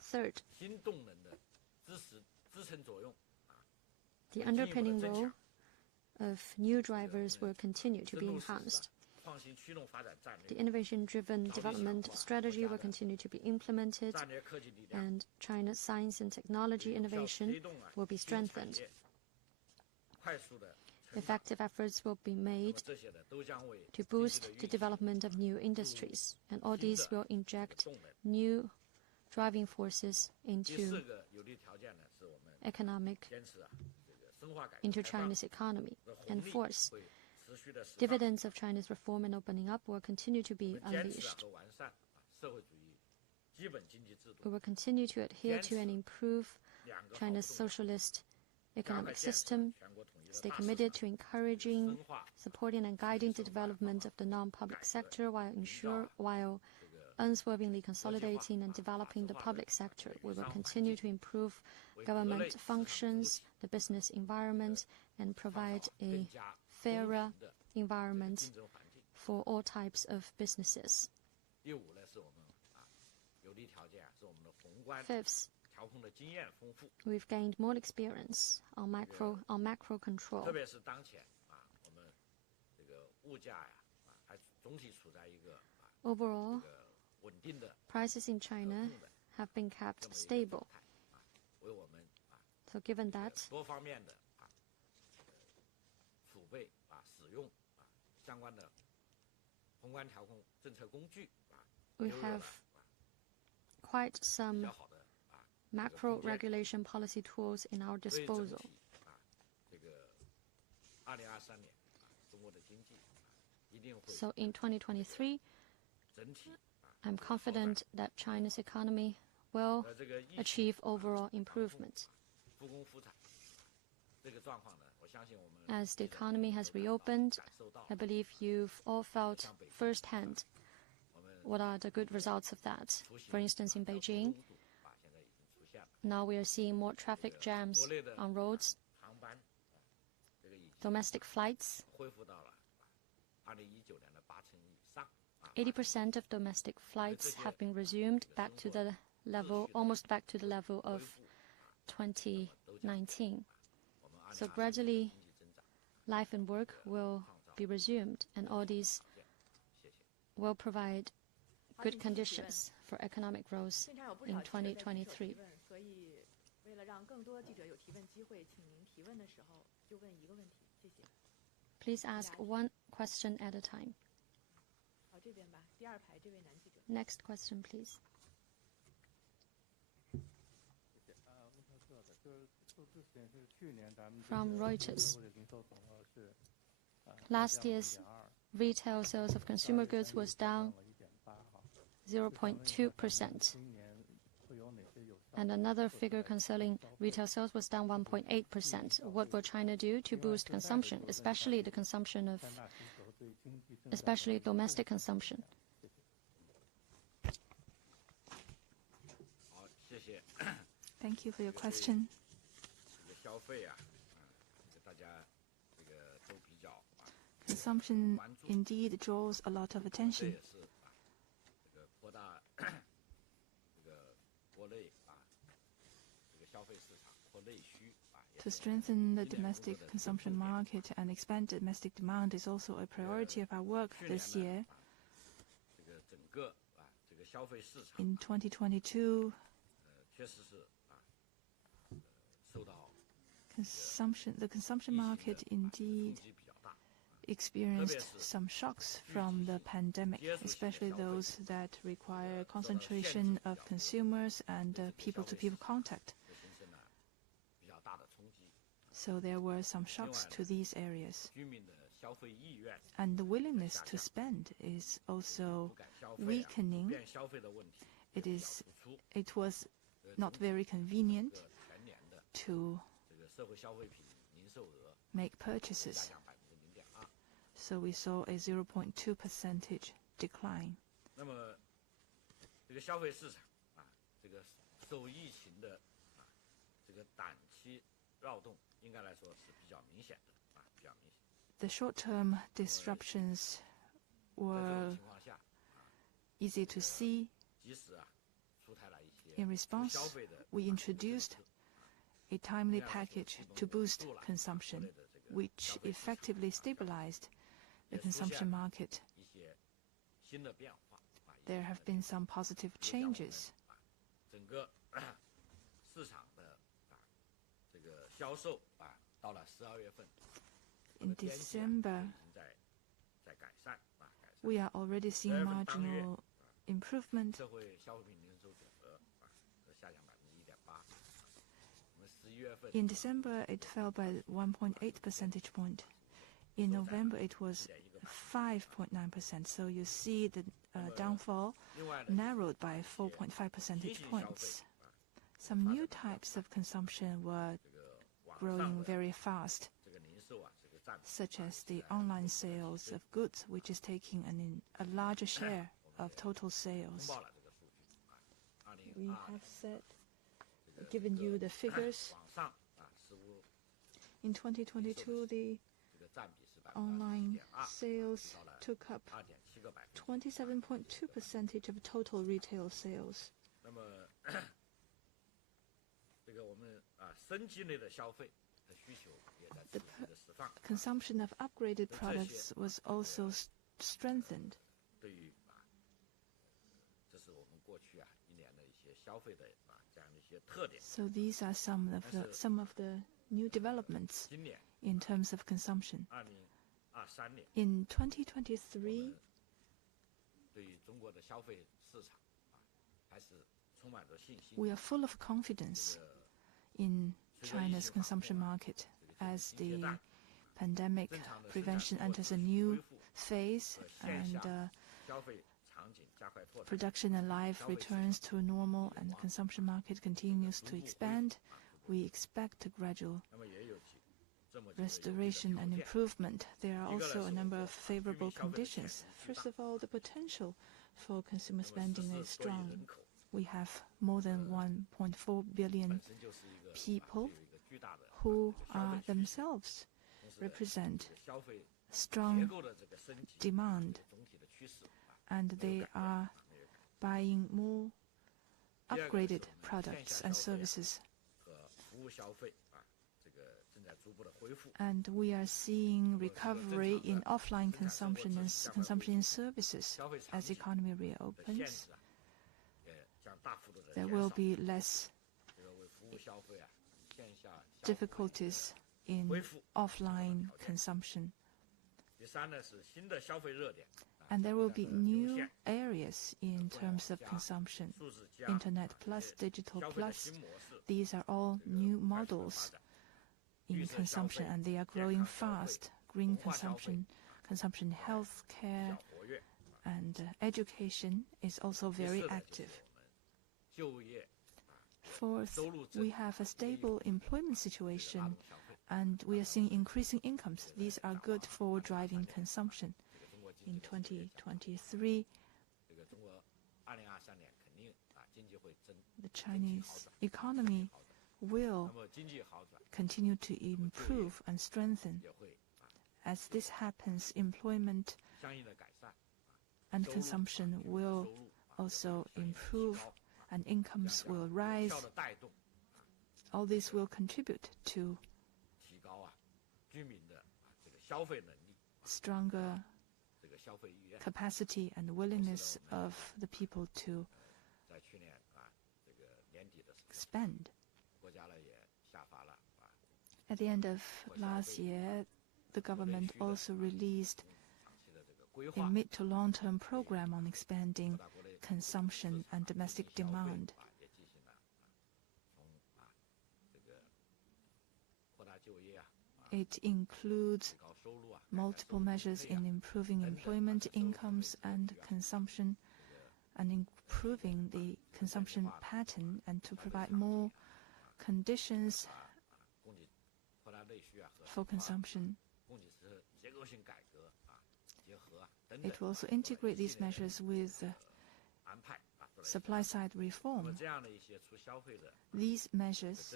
Third, the underpinning role of new drivers will continue to be enhanced. The innovation-driven development strategy will continue to be implemented, and China's science and technology innovation will be strengthened. Effective efforts will be made to boost the development of new industries, and all these will inject new driving forces into China's economy. And fourth, dividends of China's reform and opening up will continue to be unleashed. We will continue to adhere to and improve China's socialist economic system, stay committed to encouraging, supporting, and guiding the development of the non-public sector while unswervingly consolidating and developing the public sector. We will continue to improve government functions, the business environment, and provide a fairer environment for all types of businesses. Fifth, we've gained more experience on macro control. Overall, prices in China have been kept stable. So given that, we have quite some macro regulation policy tools in our disposal. So in 2023, I'm confident that China's economy will achieve overall improvement. As the economy has reopened, I believe you've all felt firsthand what are the good results of that. For instance, in Beijing, now we are seeing more traffic jams on roads. Domestic flights, 80% of domestic flights have been resumed back to the level, almost back to the level of 2019. So gradually, life and work will be resumed, and all these will provide good conditions for economic growth in 2023. Please ask one question at a time. Next question, please. From Reuters. Last year's retail sales of consumer goods was down 0.2%. And another figure concerning retail sales was down 1.8%. What will China do to boost consumption, especially domestic consumption? Thank you for your question. Consumption indeed draws a lot of attention. To strengthen the domestic consumption market and expand domestic demand is also a priority of our work this year. In 2022, the consumption market indeed experienced some shocks from the pandemic, especially those that require concentration of consumers and people-to-people contact. So there were some shocks to these areas. And the willingness to spend is also weakening. It was not very convenient to make purchases. So we saw a 0.2% decline. The short-term disruptions were easy to see. In response, we introduced a timely package to boost consumption, which effectively stabilized the consumption market. There have been some positive changes. In December, we are already seeing marginal improvement. In December, it fell by 1.8 percentage point. In November, it was 5.9%. So you see the downfall narrowed by 4.5 percentage points. Some new types of consumption were growing very fast, such as the online sales of goods, which is taking a larger share of total sales. We have given you the figures. In 2022, the online sales took up 27.2% of total retail sales. The consumption of upgraded products was also strengthened. So these are some of the new developments in terms of consumption. In 2023, we are full of confidence in China's consumption market as the pandemic prevention enters a new phase and production and life returns to normal and the consumption market continues to expand. We expect a gradual restoration and improvement. There are also a number of favorable conditions. First of all, the potential for consumer spending is strong. We have more than 1.4 billion people who themselves represent strong demand, and they are buying more upgraded products and services. And we are seeing recovery in offline consumption and consumption in services as the economy reopens. There will be less difficulties in offline consumption. And there will be new areas in terms of consumption. Internet plus, digital plus, these are all new models in consumption, and they are growing fast. Green consumption, health care, and education is also very active. Fourth, we have a stable employment situation, and we are seeing increasing incomes. These are good for driving consumption. In 2023, the Chinese economy will continue to improve and strengthen. As this happens, employment and consumption will also improve and incomes will rise. All this will contribute to stronger capacity and willingness of the people to spend. At the end of last year, the government also released a mid to long-term program on expanding consumption and domestic demand. It includes multiple measures in improving employment, incomes, and consumption, and improving the consumption pattern, and to provide more conditions for consumption. It will also integrate these measures with supply-side reform. These measures,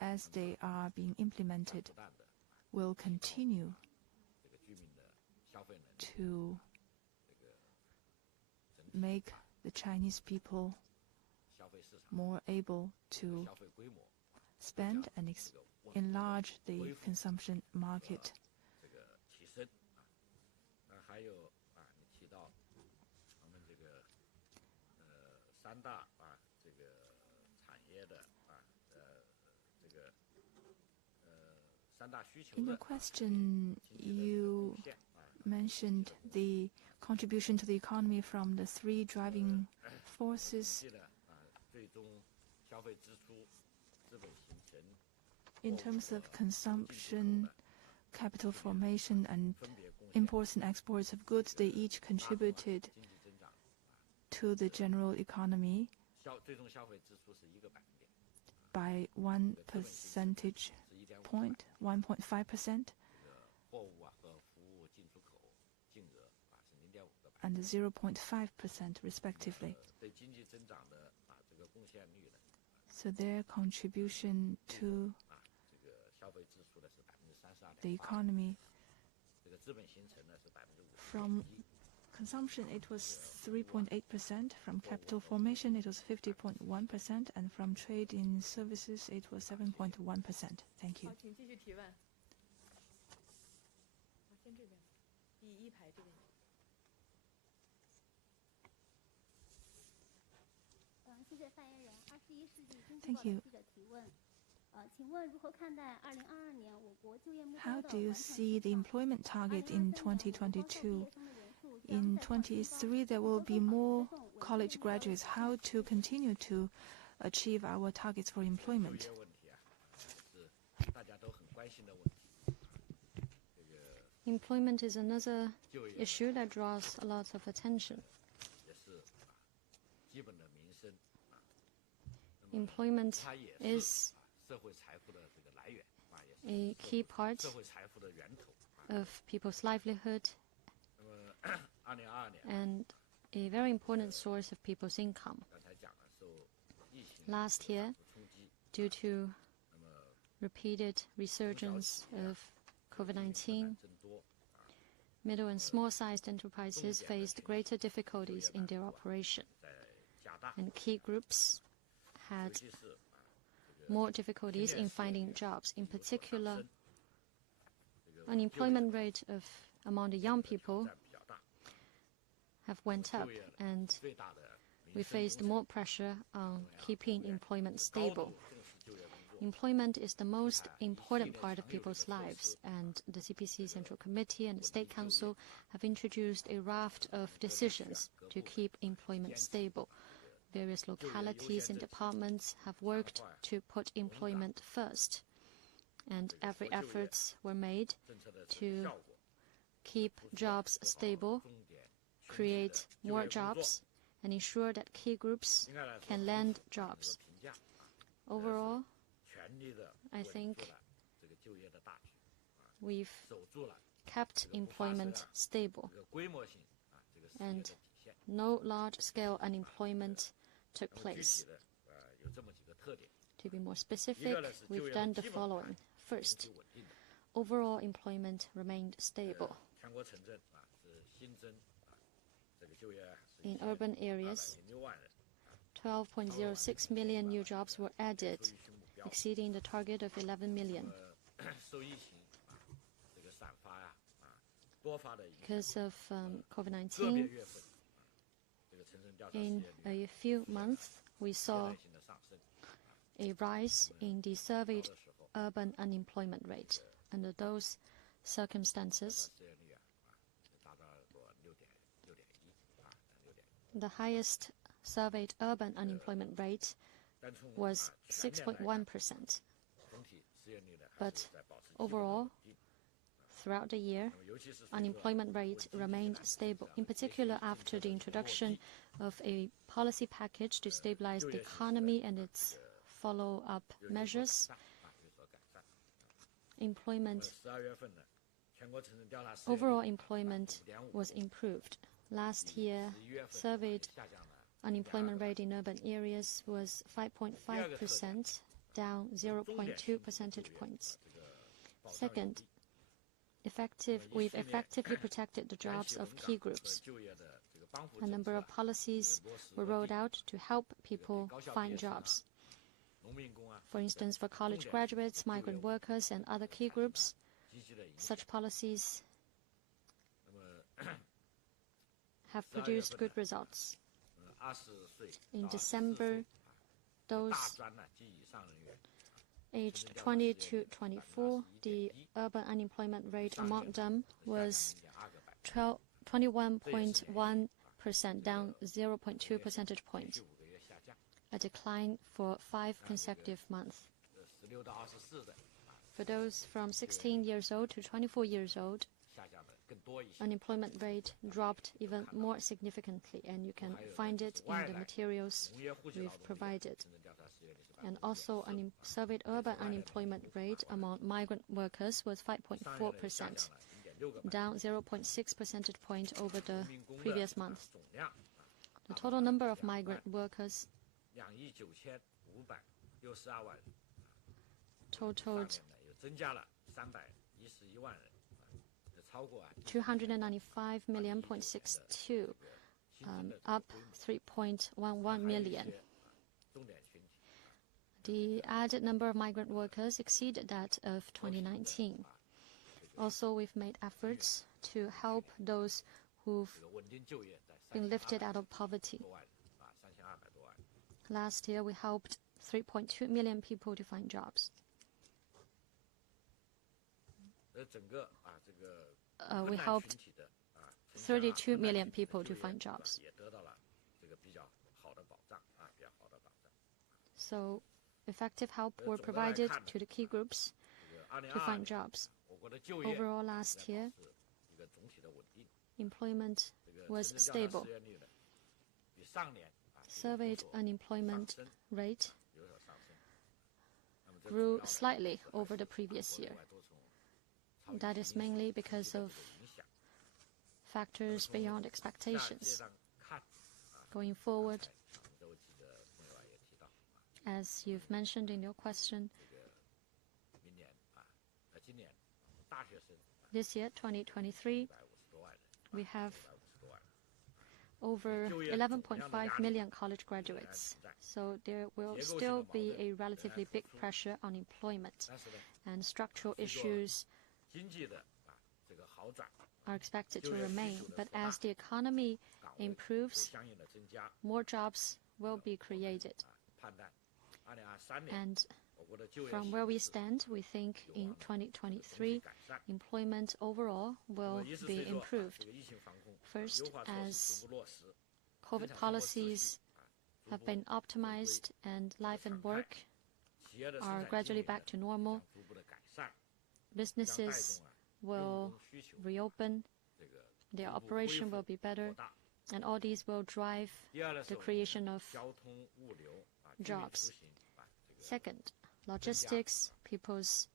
as they are being implemented, will continue to make the Chinese people more able to spend and enlarge the consumption market. In your question, you mentioned the contribution to the economy from the three driving forces. In terms of consumption, capital formation, and imports and exports of goods, they each contributed to the general economy by 1 percentage point, 1.5%, and 0.5% respectively. So their contribution to the economy from consumption, it was 3.8%. From capital formation, it was 50.1%. And from trade in services, it was 7.1%. Thank you. Thank you. How do you see the employment target in 2022? In 2023, there will be more college graduates. How to continue to achieve our targets for employment? Employment is another issue that draws a lot of attention. Employment is a key part of people's livelihood and a very important source of people's income. Last year, due to repeated resurgence of COVID-19, middle and small-sized enterprises faced greater difficulties in their operation, and key groups had more difficulties in finding jobs. In particular, unemployment rate among the young people have went up, and we faced more pressure on keeping employment stable. Employment is the most important part of people's lives, and the CPC Central Committee and the State Council have introduced a raft of decisions to keep employment stable. Various localities and departments have worked to put employment first, and every efforts were made to keep jobs stable, create more jobs, and ensure that key groups can land jobs. Overall, I think we've kept employment stable, and no large-scale unemployment took place. To be more specific, we've done the following. First, overall employment remained stable. In urban areas, 12.06 million new jobs were added, exceeding the target of 11 million. Because of COVID-19, in a few months, we saw a rise in the surveyed urban unemployment rate. Under those circumstances, the highest surveyed urban unemployment rate was 6.1%. But overall, throughout the year, unemployment rate remained stable, in particular after the introduction of a policy package to stabilize the economy and its follow-up measures. Overall employment was improved. Last year, surveyed unemployment rate in urban areas was 5.5%, down 0.2 percentage points. Second, we've effectively protected the jobs of key groups. A number of policies were rolled out to help people find jobs. For instance, for college graduates, migrant workers, and other key groups, such policies have produced good results. In December, those aged 20 to 24, the urban unemployment rate among them was 21.1%, down 0.2 percentage points, a decline for 5 consecutive months. For those from 16 years old to 24 years old, unemployment rate dropped even more significantly, and you can find it in the materials we've provided. And also, surveyed urban unemployment rate among migrant workers was 5.4%, down 0.6 percentage point over the previous month. The total number of migrant workers totaled 295.62 million, up 3.11 million. The added number of migrant workers exceeded that of 2019. Also, we've made efforts to help those who've been lifted out of poverty. Last year, we helped 3.2 million people to find jobs. We helped 32 million people to find jobs. So, effective help were provided to the key groups to find jobs. Overall, last year, employment was stable. Surveyed unemployment rate grew slightly over the previous year. That is mainly because of factors beyond expectations. Going forward, as you've mentioned in your question, this year, 2023, we have over 11.5 million college graduates. So there will still be a relatively big pressure on employment, and structural issues are expected to remain. But as the economy improves, more jobs will be created. And from where we stand, we think in 2023, employment overall will be improved. First, as COVID policies have been optimized and life and work are gradually back to normal, businesses will reopen, their operation will be better, and all these will drive the creation of jobs. Second, logistics, people's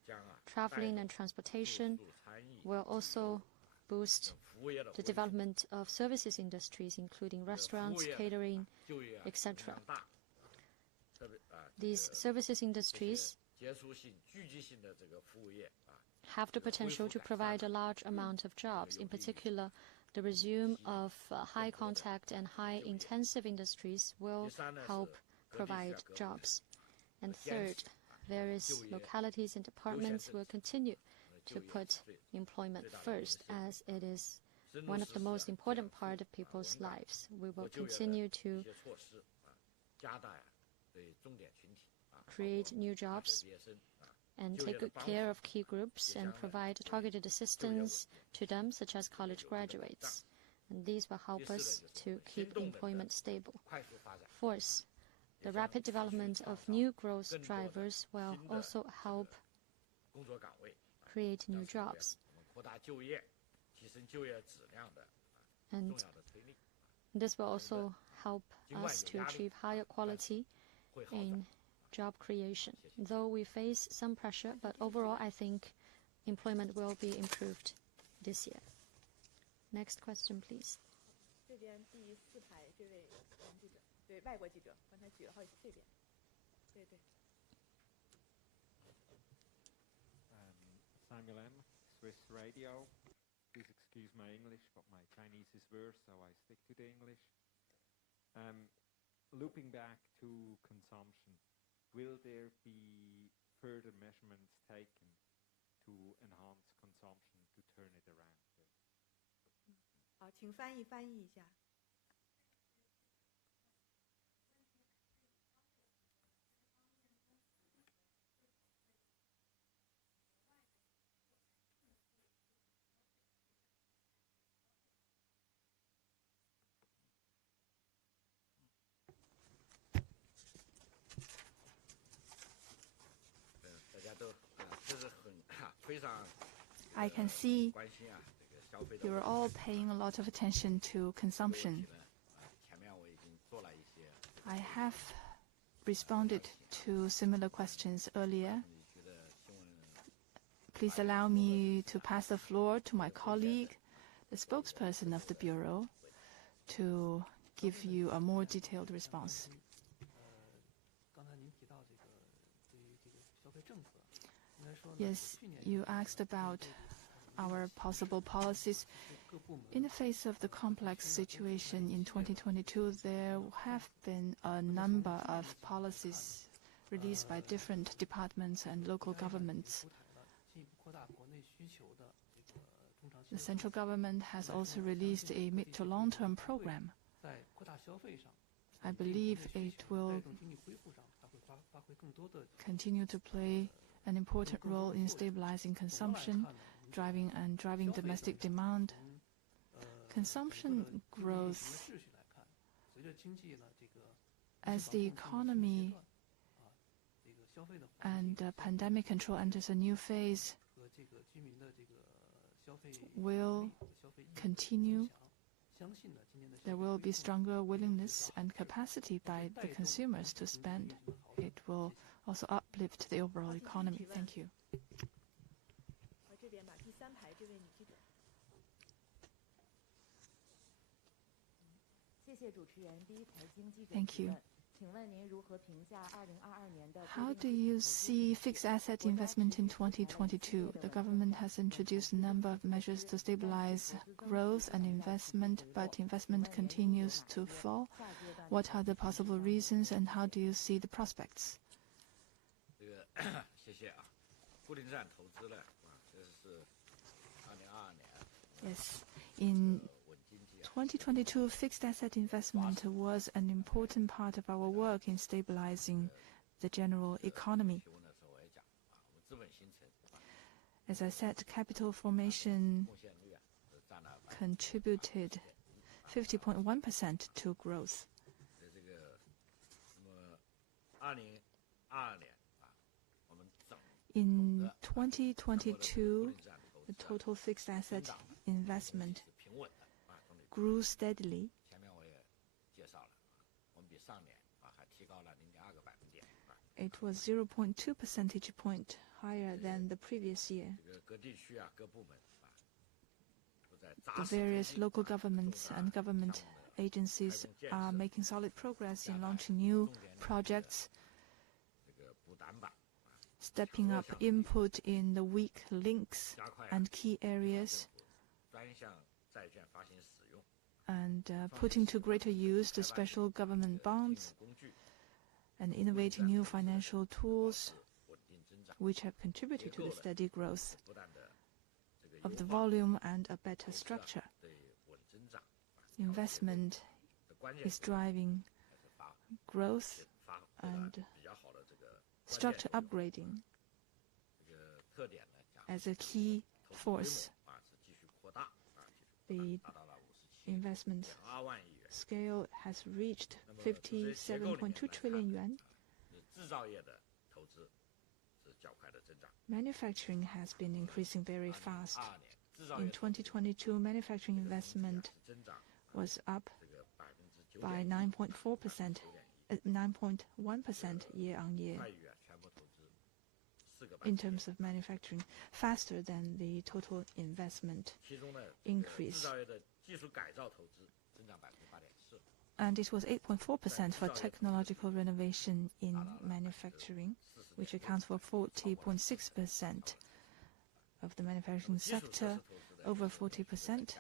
traveling and transportation will also boost the development of services industries, including restaurants, catering, etc. These services industries have the potential to provide a large amount of jobs. In particular, the resume of high-contact and high-intensive industries will help provide jobs. And third, various localities and departments will continue to put employment first, as it is one of the most important parts of people's lives. We will continue to create new jobs and take good care of key groups and provide targeted assistance to them, such as college graduates. And these will help us to keep employment stable. Fourth, the rapid development of new growth drivers will also help create new jobs. And this will also help us to achieve higher quality in job creation. Though we face some pressure, but overall I think employment will be improved this year. Next question, please. Samuel M., Swiss Radio. Please excuse my English, but my Chinese is worse, so I stick to the English. Looping back to consumption, will there be further measurements taken to enhance consumption, to turn it around? 好，请翻译一下。I can see you're all paying a lot of attention to consumption. I have responded to similar questions earlier. Please allow me to pass the floor to my colleague, the spokesperson of the Bureau, to give you a more detailed response. Yes, you asked about our possible policies. In the face of the complex situation in 2022, there have been a number of policies released by different departments and local governments. The central government has also released a mid to long-term program. I believe it will continue to play an important role in stabilizing consumption, driving domestic demand. Consumption growth, as the economy and pandemic control enters a new phase, will continue. There will be stronger willingness and capacity by the consumers to spend. It will also uplift the overall economy. Thank you. Thank you. How do you see fixed asset investment in 2022? The government has introduced a number of measures to stabilize growth and investment, but investment continues to fall. What are the possible reasons and how do you see the prospects? Yes. In 2022, fixed asset investment was an important part of our work in stabilizing the general economy. As I said, capital formation contributed 50.1% to growth. In 2022, the total fixed asset investment grew steadily. It was 0.2 percentage point higher than the previous year. The various local governments and government agencies are making solid progress in launching new projects, stepping up input in the weak links and key areas, and putting to greater use the special government bonds and innovating new financial tools which have contributed to the steady growth of the volume and a better structure. Investment is driving growth and structure upgrading as a key force. The investment scale has reached 57.2 trillion yuan. Manufacturing has been increasing very fast. In 2022, manufacturing investment was up by 9.4%, 9.1% year-on-year in terms of manufacturing, faster than the total investment increase. And it was 8.4% for technological renovation in manufacturing, which accounts for 40.6% of the manufacturing sector, over 40%.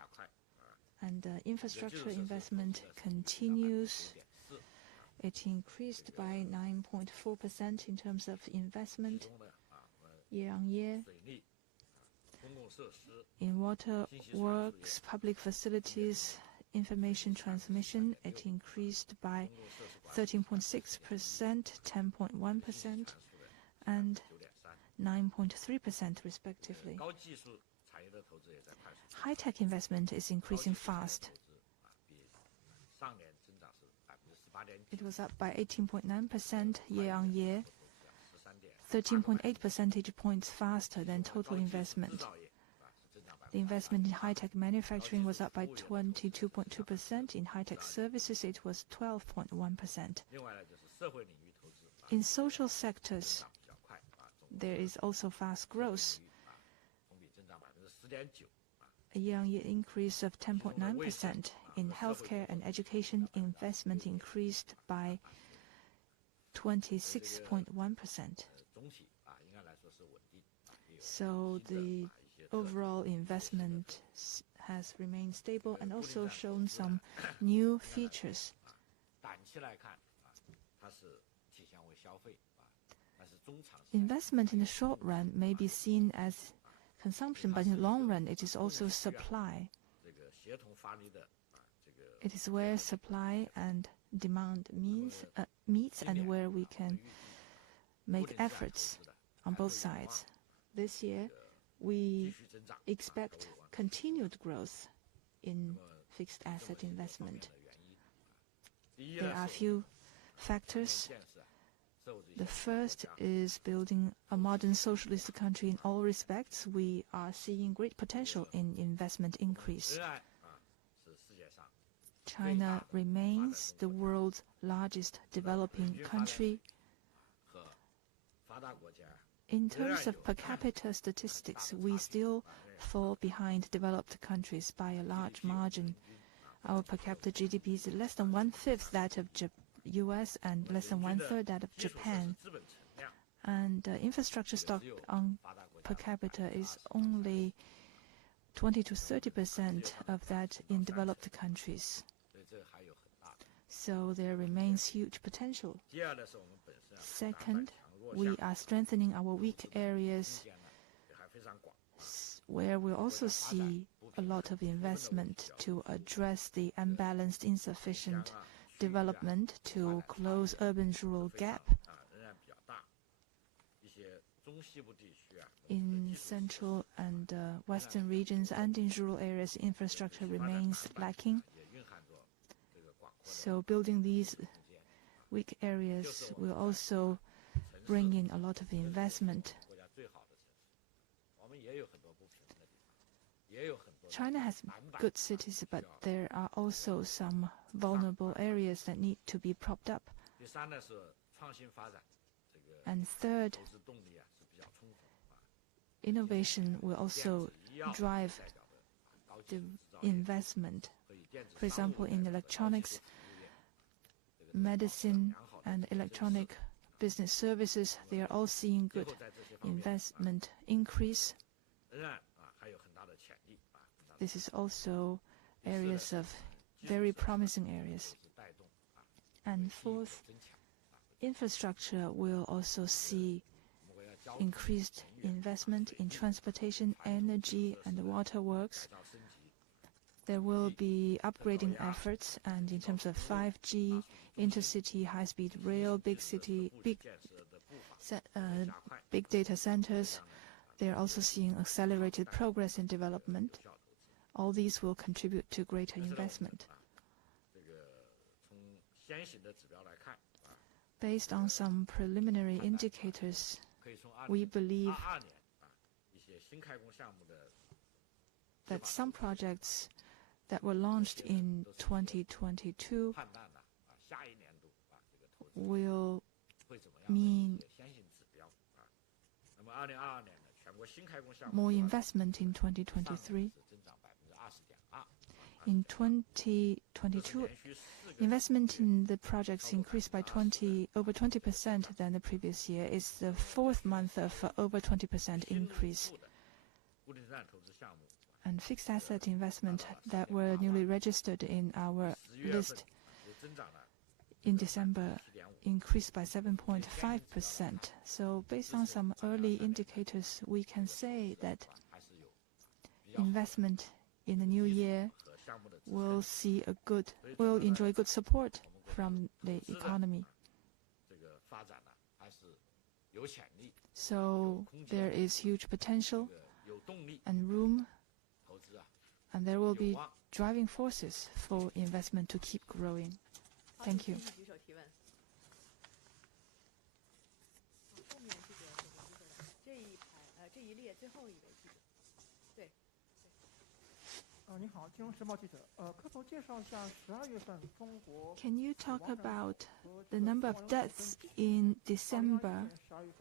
And infrastructure investment continues. It increased by 9.4% in terms of investment year-on-year. In water works, public facilities, information transmission, it increased by 13.6%, 10.1%, and 9.3% respectively. High-tech investment is increasing fast. It was up by 18.9% year-on-year, 13.8 percentage points faster than total investment. The investment in high-tech manufacturing was up by 22.2%. In high-tech services, it was 12.1%. In social sectors, there is also fast growth. A year-on-year increase of 10.9%. In healthcare and education, investment increased by 26.1%. So the overall investment has remained stable and also shown some new features. Investment in the short run may be seen as consumption, but in the long run it is also supply. It is where supply and demand meets and where we can make efforts on both sides. This year, we expect continued growth in fixed asset investment. There are a few factors. The first is building a modern socialist country in all respects. We are seeing great potential in investment increase. China remains the world's largest developing country. In terms of per capita statistics, we still fall behind developed countries by a large margin. Our per capita GDP is less than 1/5 that of US and less than 1/3 that of Japan. And infrastructure stock on per capita is only 20 to 30% of that in developed countries. So there remains huge potential. Second, we are strengthening our weak areas where we also see a lot of investment to address the unbalanced, insufficient development, to close urban-rural gap. In central and western regions and in rural areas, infrastructure remains lacking. So building these weak areas will also bring in a lot of investment. China has good cities, but there are also some vulnerable areas that need to be propped up. And third, innovation will also drive the investment. For example, in electronics, medicine, and electronic business services, they are all seeing good investment increase. This is also areas of very promising areas. And fourth, infrastructure will also see increased investment in transportation, energy, and water works. There will be upgrading efforts, and in terms of 5G, intercity, high-speed rail, big data centers, they are also seeing accelerated progress in development. All these will contribute to greater investment. Based on some preliminary indicators we believe 2022年一些新开工项目的 that some projects that were launched in 2022 判断呢下一年度这个投资 will 会怎么样的 mean 一些先行指标那么2022年呢全国新开工项目 more investment in 2023. 是增长20.2%。 In 2022, investment in the projects increased by over 20% than the previous year. It's the fourth month of over 20% increase. 固定资产投资项目 And fixed asset investment that were newly registered in our 10月份 list 也增长了 in December increased by 7.5%. So based on some early indicators, we can say that 还是有比较 investment in the new year 和项目的支撑 will enjoy good support from the economy. 这个发展呢还是有潜力 So there is huge potential 这个有动力 and room, 投资 and there will 有 be 望 driving forces for investment to keep growing. Thank you. 继续举手提问。后面这个这一排这一列最后一位记者。对。你好，金融时报记者。可否介绍一下12月份中国 Can you talk about the number of deaths in December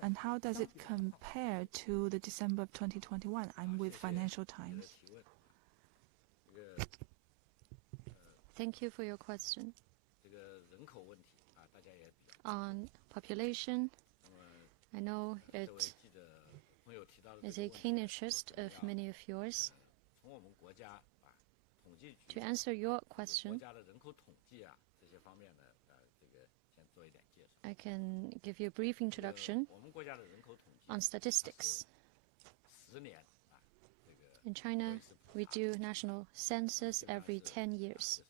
and how does it compare to the December of 2021? I'm with Financial Times. 这个 Thank you for your question. 这个人口问题大家也比较 On population, 那么 I know 这 it 位记者朋友提到的 is 这 a 个问 keen 题 interest of many of yours. 从我们国家统计局 To answer your 国 question, 家的人口统计这些方面的这个先做一点介绍。 I can give you a brief introduction 我们国家的人口统计 on statistics. 10年这个 In China, we do national census every 10 years.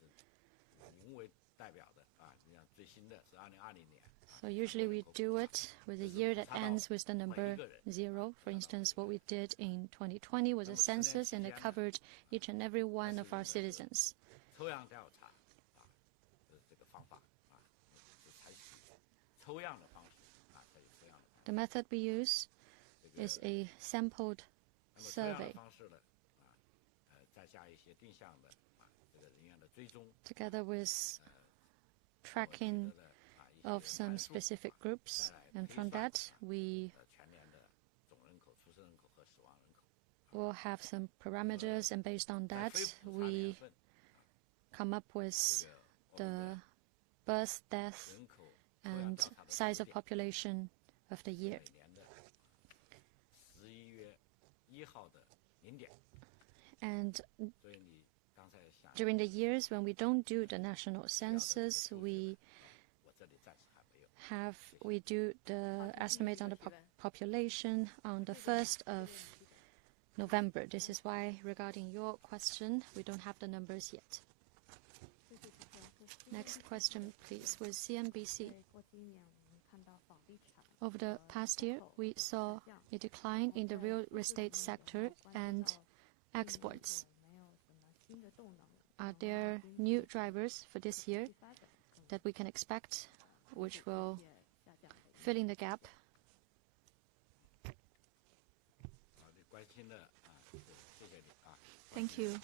这是零为代表的你像最新的是2020年 So usually we do it with a year that ends with the number 0. For instance, what we did in 2020 was a census and it covered each and every one of our citizens. 抽样调查这个方法是采取抽样的方式采取抽样的方式 The method we use is a sampled 那么抽样的 survey 方式呢再加一些定向的这个人员的追踪 together with tracking of some specific groups. And from that, we 全年的总人口、出生人口和死亡人口 will have some parameters, and based on 在 that, 非普查 we 年份 come up with the birth, death, 人口抽样 and 调查的 size 时 of 点 population of the year. 每年的11月1号的0点 And 所以你刚才想 during the years when we don't do the national census, we 我这里暂时还没有 we do the estimate on the population on the 1st of November. This is why, regarding your question, we don't have the numbers yet. Next question, please, with CNBC. Over the past year, we saw a decline in the real estate sector and exports. Are there new drivers for this year that we can expect, which will fill in the gap? 你关心的谢谢你 Thank you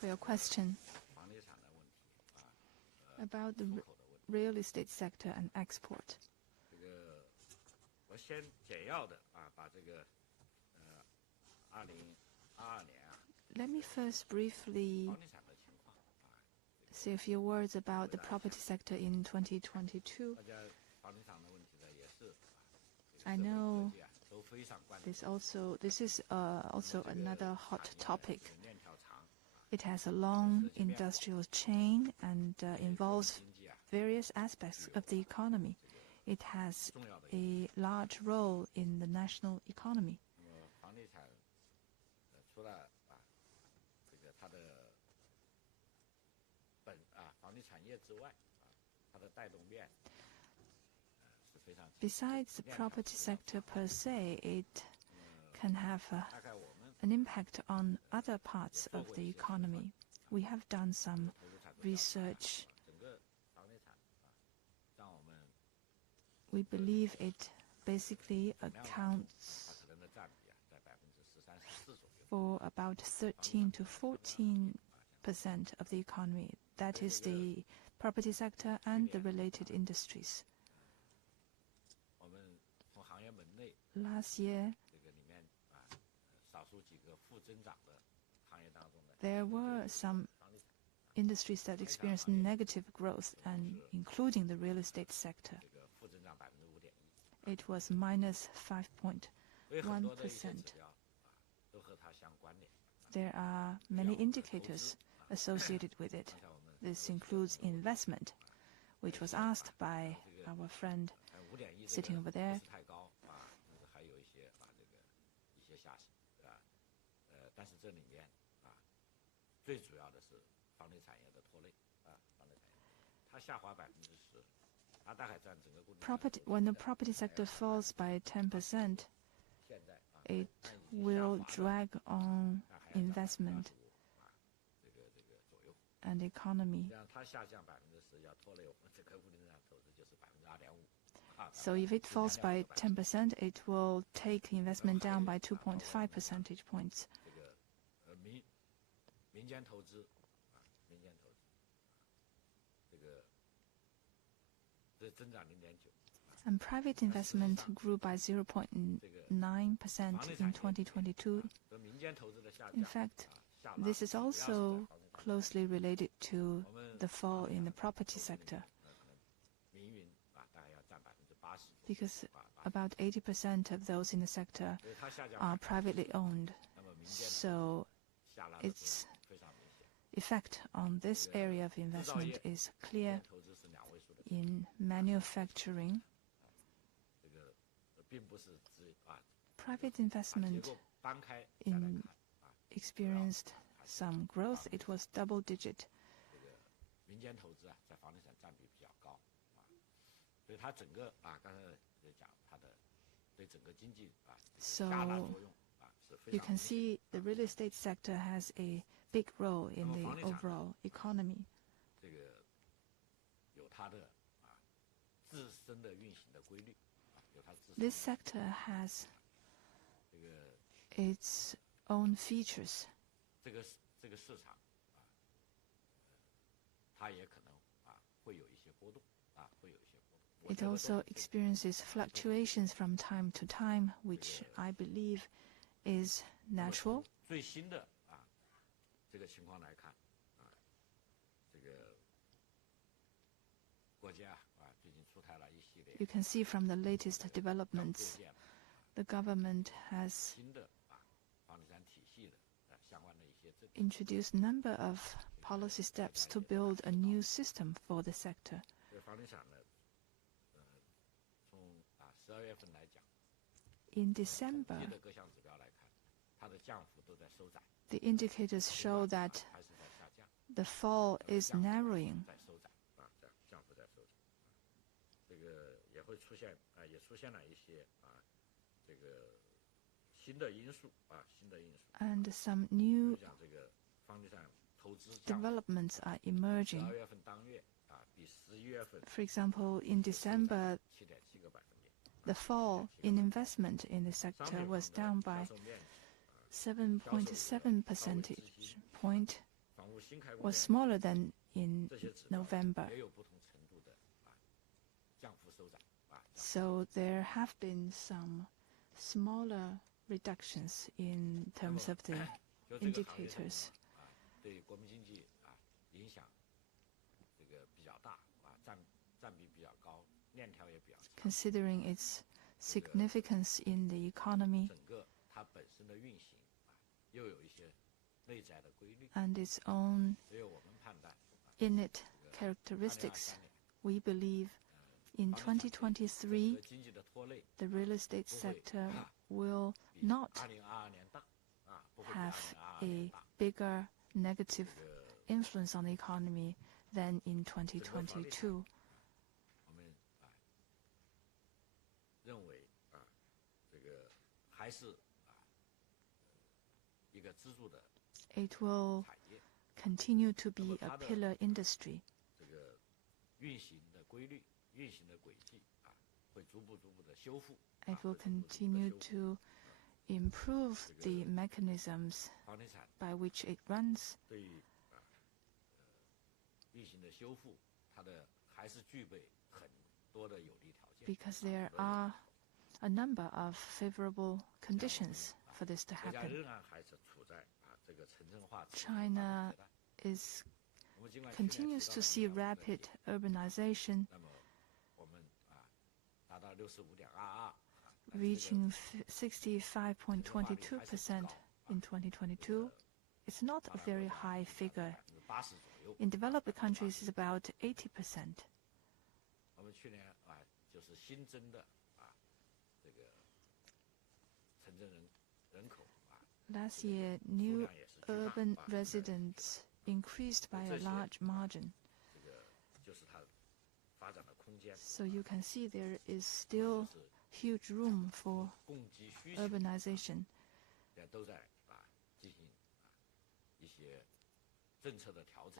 for your question 房地产的问题 about the 出口的问题 real estate sector and export. 这个我先简要的把这个2022年Let me first briefly 房地产的情况 say a few words about the property sector in 2022. 大家房地产的问题呢也是 I know 都非常关注 this is also another hot topic. 链条长 It has a long industrial chain and involves 经济 various aspects of the economy. It has 重要的 a large role in the national economy. 那么房地产除了这个它的房地产业之外它的带动面是非常 Besides the property sector per se, it can have 大概我们 an impact on other parts of the economy. We have done some 投资产 research. 整个房地产让我们 We believe it basically accounts for about 13 to 14% of the economy. That is the property sector and the related industries. Last year, there were some industries that experienced negative growth, and including the real estate sector. It was minus 5.1%. There are many indicators associated with it. This includes investment, which was asked by our friend sitting over there. When the property sector falls by 10%, it will drag on investment and economy. So if it falls by 10%, it will take investment down by 2.5 percentage points. And private investment grew by 0.9% in 2022. In fact, this is also closely related to the fall in the property sector, because about 80% of those in the sector are privately owned. So its effect on this area of investment is clear. In manufacturing, private investment experienced some growth. It was double-digit. So you can see the real estate sector has a big role in the overall economy. This sector has its own features. It also experiences fluctuations from time to time, which I believe is natural. You can see from the latest developments, the government has introduced a number of policy steps to build a new system for the sector. In December, the indicators show that the fall is narrowing. And some new developments are emerging. For example, in December, the fall in investment in the sector was down by 7.7 percentage point, was smaller than in November. So there have been some smaller reductions in terms of the indicators. Considering its significance in the economy and its own innate characteristics, we believe in 2023, the real estate sector will not have a bigger negative influence on the economy than in 2022. It will continue to be a pillar industry. it will continue to improve the mechanisms by which it runs. Because there are a number of favorable conditions for this to happen. China continues to see rapid urbanization, reaching 65.22% in 2022. It's not a very high figure. In developed countries, it's about 80%. Last year, new urban residents increased by a large margin. So you can see there is still huge room for urbanization.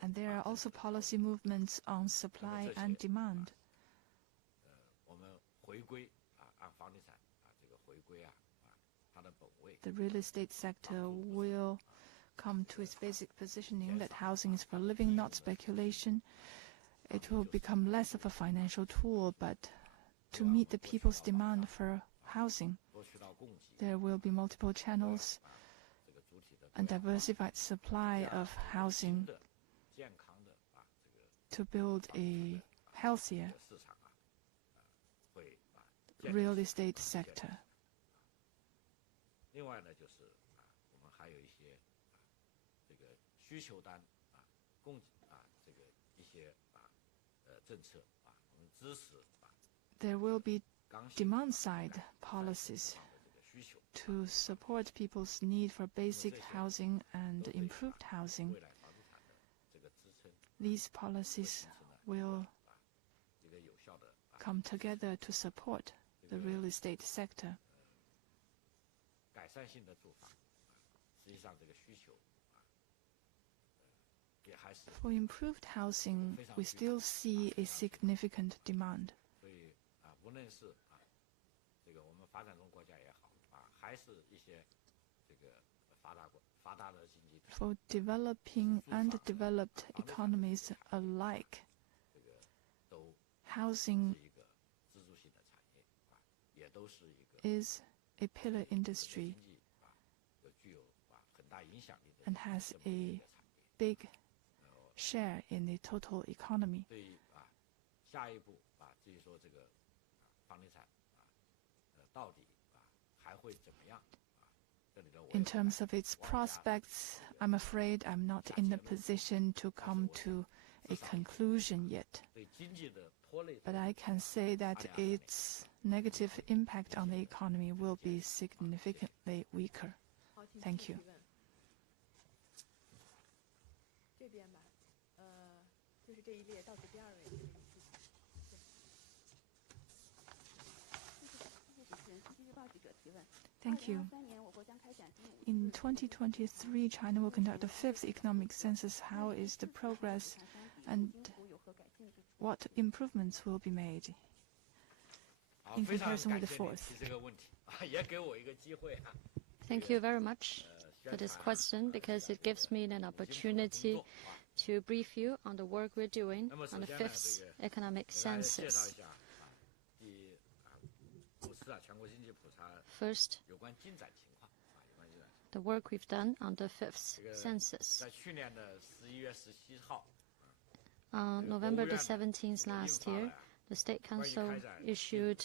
And there are also policy movements on supply and demand. The real estate sector will come to its basic positioning that housing is for living, not speculation. It will become less of a financial tool, but to meet the people's demand for housing. There will be multiple channels and diversified supply of housing to build a healthier real estate sector. There will be demand-side policies to support people's need for basic housing and improved housing. These policies will come together to support the real estate sector. For improved housing, we still see a significant demand. For developing and developed economies alike, housing is a pillar industry and has a big share in the total economy. In terms of its prospects, I'm afraid I'm not in a position to come to a conclusion yet. But I can say that its negative impact on the economy will be significantly weaker. Thank you. Thank you. In 2023, China will conduct the 5th economic census. How is the progress and what improvements will be made in comparison with the 4th? Thank you very much for this question, because it gives me an opportunity to brief you on the work we're doing on the 5th economic census. First, the work we've done on the 5th census. On November the 17th last year, the State Council issued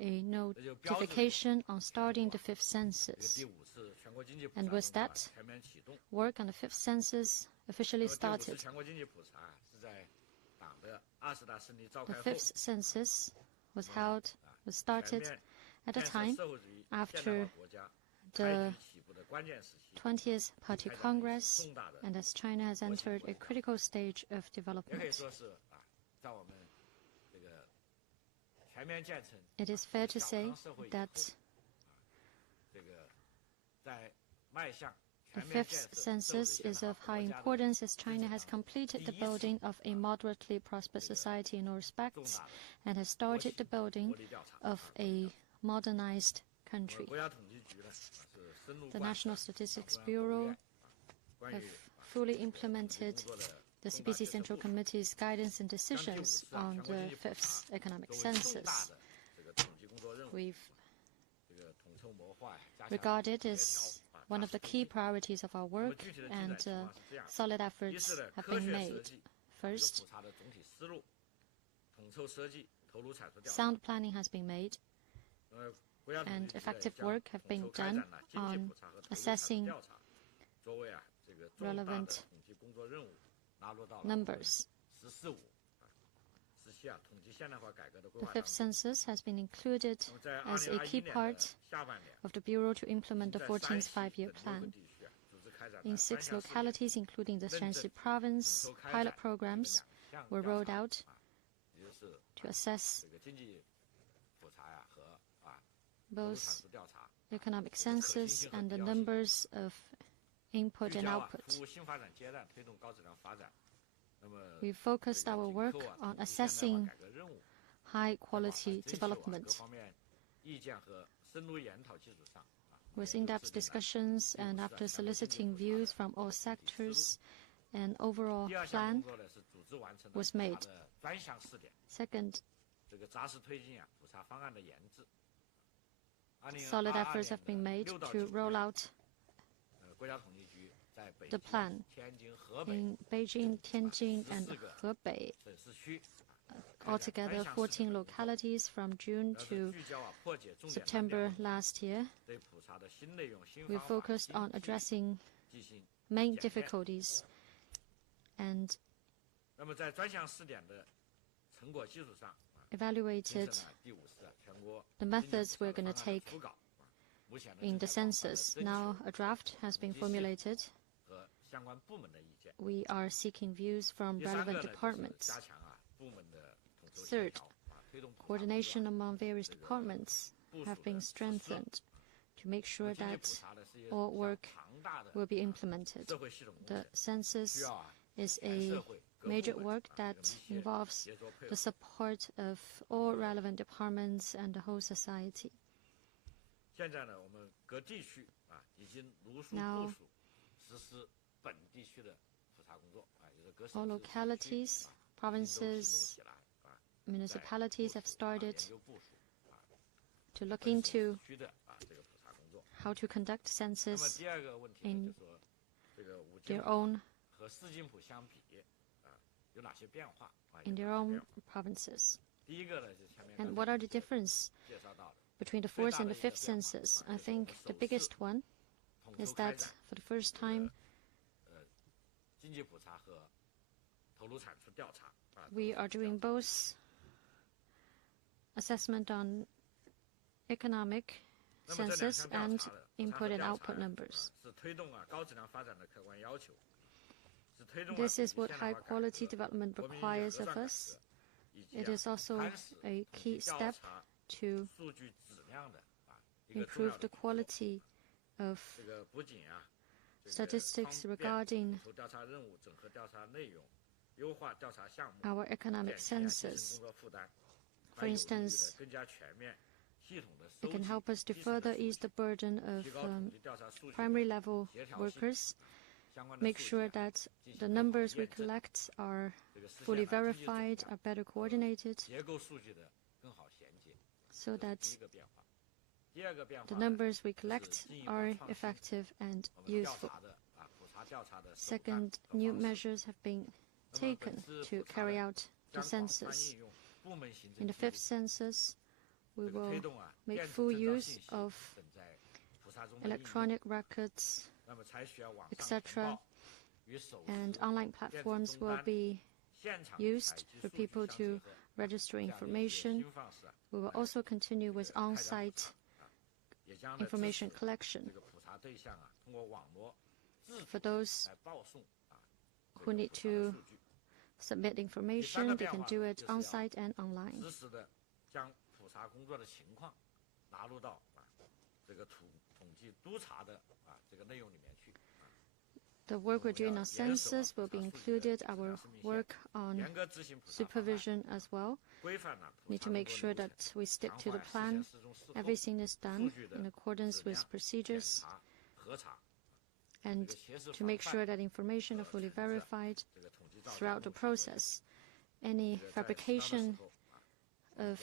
a notification on starting the 5th census. And with that, work on the 5th census officially started. The 5th census was started at a time after the 20th Party Congress, and as China has entered a critical stage of development. It is fair to say that The fifth census is of high importance as China has completed the building of a moderately prosperous society in all respects and has started the building of a modernized country. The National Statistics Bureau have fully implemented the CPC Central Committee's guidance and decisions on the fifth economic census. We've regarded as one of the key priorities of our work, and solid efforts have been made. First, sound planning has been made, and effective work have been done on assessing relevant numbers. The fifth census has been included as a key part of the Bureau to implement the 14th five-year plan. In 6 localities, including the Shanxi province, pilot programs were rolled out to assess both economic census and the numbers of input and output. We focused our work on assessing high-quality development. With in-depth discussions and after soliciting views from all sectors, an overall plan was made. Second, solid efforts have been made to roll out the plan in Beijing, Tianjin, and Hebei. Altogether, 14 localities from June to September last year. We focused on addressing main difficulties and evaluated the methods we're going to take in the census. Now a draft has been formulated. We are seeking views from relevant departments. Third, coordination among various departments have been strengthened to make sure that all work will be implemented. The census is a major work that involves the support of all relevant departments and the whole society. Now, all localities, provinces, municipalities have started to look into how to conduct census in their own provinces. And what are the differences between the fourth and the fifth census? I think the biggest one is that for the first time, we are doing both assessment on economic census and input and output numbers. This is what high-quality development requires of us. It is also a key step to improve the quality of statistics regarding our economic census. For instance, it can help us to further ease the burden of primary level workers, make sure that the numbers we collect are fully verified, are better coordinated, so that the numbers we collect are effective and useful. Second, new measures have been taken to carry out the census. In the fifth census, we will make full use of electronic records, etc., and online platforms will be used for people to register information. We will also continue with on-site information collection. For those who need to submit information, they can do it on-site and online. The work we're doing on census will be included, our work on supervision as well. We need to make sure that we stick to the plan. Everything is done in accordance with procedures, and to make sure that information are fully verified throughout the process. Any fabrication of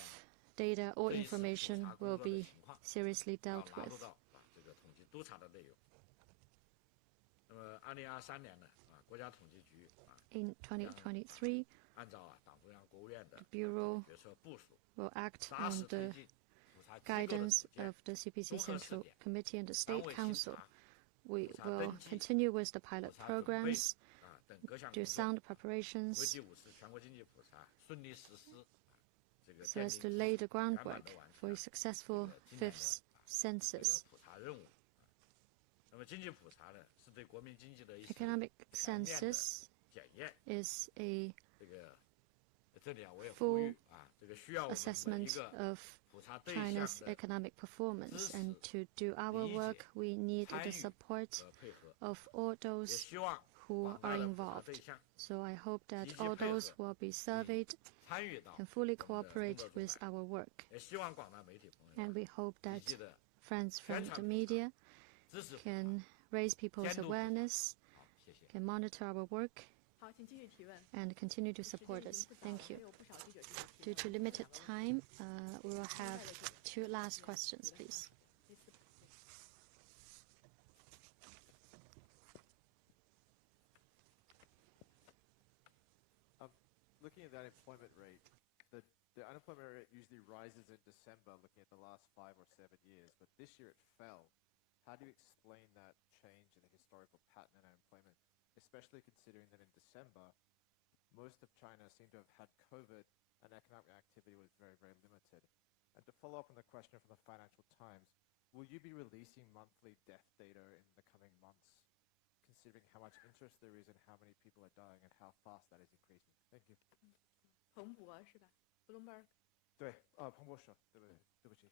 data or information will be seriously dealt with. In 2023, the Bureau will act on the guidance of the CPC Central Committee and the State Council. We will continue with the pilot programs, do sound preparations, so as to lay the groundwork for a successful fifth census. Economic census is a full assessment of China's economic performance, and to do our work, we need the support of all those who are involved. So I hope that all those who will be surveyed can fully cooperate with our work. And we hope that friends from the media can raise people's awareness, can monitor our work, and continue to support us. Thank you. Due to limited time, we will have two last questions, please. Looking at that employment rate, the unemployment rate usually rises in December, looking at the last 5 or 7 years, but this year it fell. How do you explain that change in the historical pattern in unemployment, especially considering that in December, most of China seemed to have had COVID and economic activity was very, very limited? And to follow up on the question from the Financial Times, will you be releasing monthly death data in the coming months, considering how much interest there is and how many people are dying and how fast that is increasing? Thank you. 彭博是吧 ？Bloomberg。对，彭博社，对不起。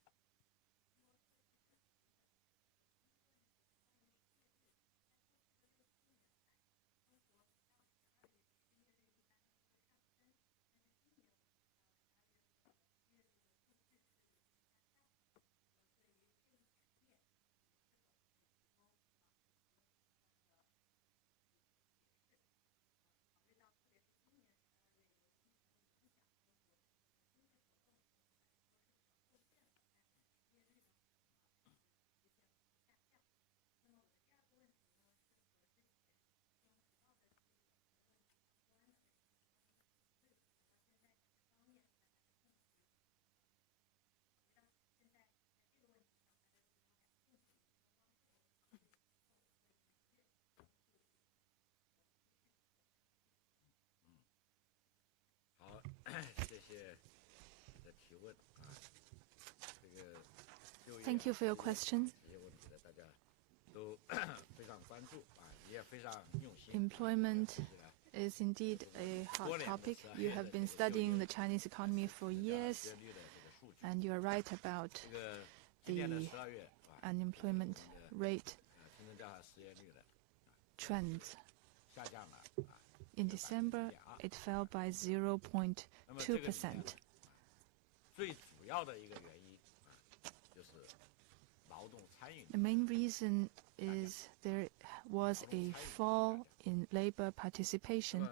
Thank you for your question. Employment is indeed a hot topic. You have been studying the Chinese economy for years, and you are right about the unemployment rate trends. In December, it fell by 0.2%. The main reason is there was a fall in labor participation.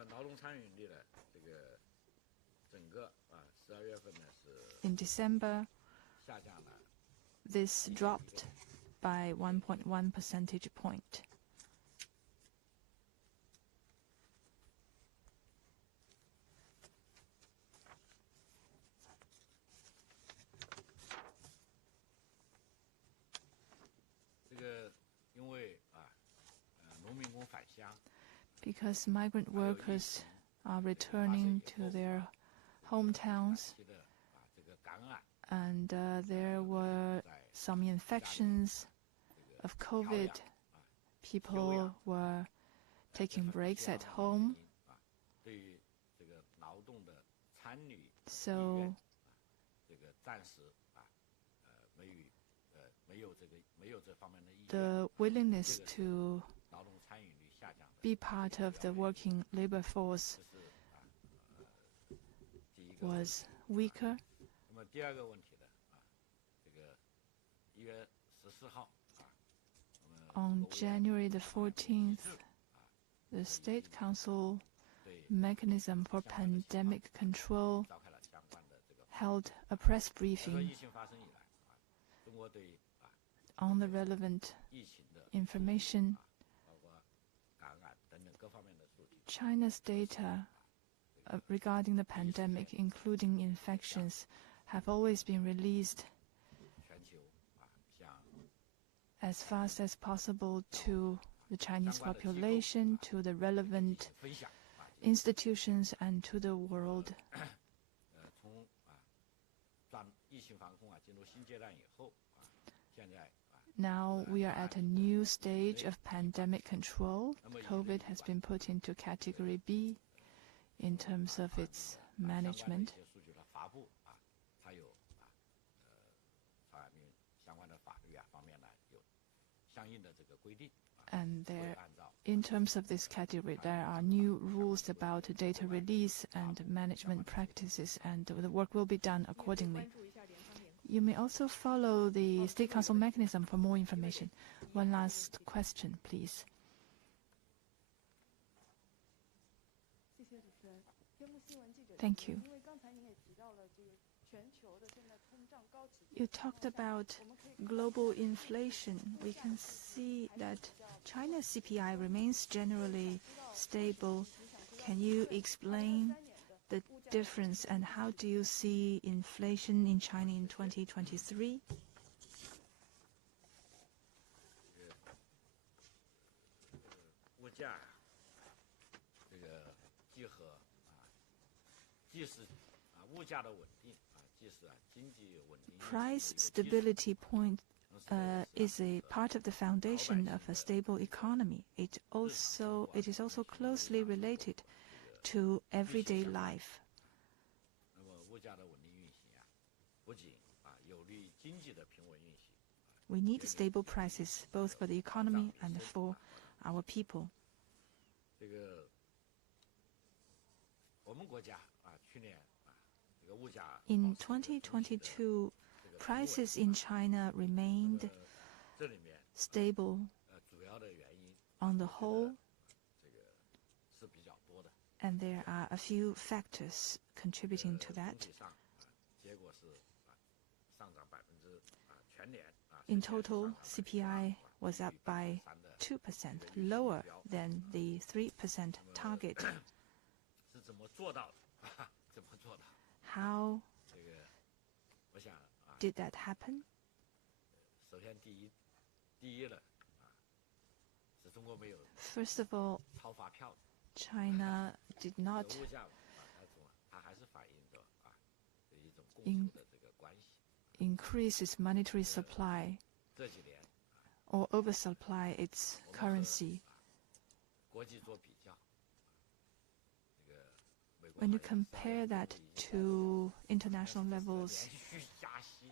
In December, this dropped by 1.1 percentage point. Because migrant workers are returning to their hometowns, and there were some infections of COVID. People were taking breaks at home. So the willingness to be part of the working labor force was weaker. 那么第二个问题呢，这个1月14号 On January the 14th, the State Council Mechanism for Pandemic Control 召开了相关的这个 held a press 说 briefing 疫情发生以来中国对 on the relevant 疫情的 information. 包括感染等等各方面的数据 China's data regarding the pandemic, including infections, have always been released 全球向 as fast as possible to the Chinese population, to the relevant 分享 institutions, and to the world. 从疫情防控进入新阶段以后现在 Now we are at a new stage of pandemic control. COVID has been put into category B in terms of its 相关的一 management. 些数据的发布还有朝阳民相关的法律方面呢有相应的这个规定 And 会 there, 按照 in terms of this category, there are new rules about data release and management practices, and the work will be done 也可以 accordingly. 关注一下联防联控。 You may also follow the State Council mechanism for more information. One last question, please. 谢谢主持人。天目新闻记者。 Thank you. 因为刚才您也提到了这个全球的现在通胀高企。 You talked about global inflation. We can see that China's CPI remains generally stable. Can you explain the difference and how do you see inflation in China in 2023? 物价这个集合既是物价的稳定既是经济稳定 Price stability point is a part of the foundation of a stable economy. It is also closely related to everyday life. 那么物价的稳定运行不仅有利于经济的平稳运行 We need stable prices both for the economy and for our people. 这个我们国家去年这个物价 In 2022, prices in China remained 这里面 stable 主要的原因 on the whole, 这个是比较多的 and there are a few factors contributing to 总 that. 体上结果是上涨全年 In total, CPI was up by 2%, lower than the 3% target. 是怎么做到的怎么做到 How 这个我想 did that happen? 首先第一呢是中国没有 First of all, 超发票 China did not 物价它还是反映着一种供求的这个关系 increase its monetary supply 这几年 or oversupply its currency. 国际做比较 When you compare that to international levels, 连续加息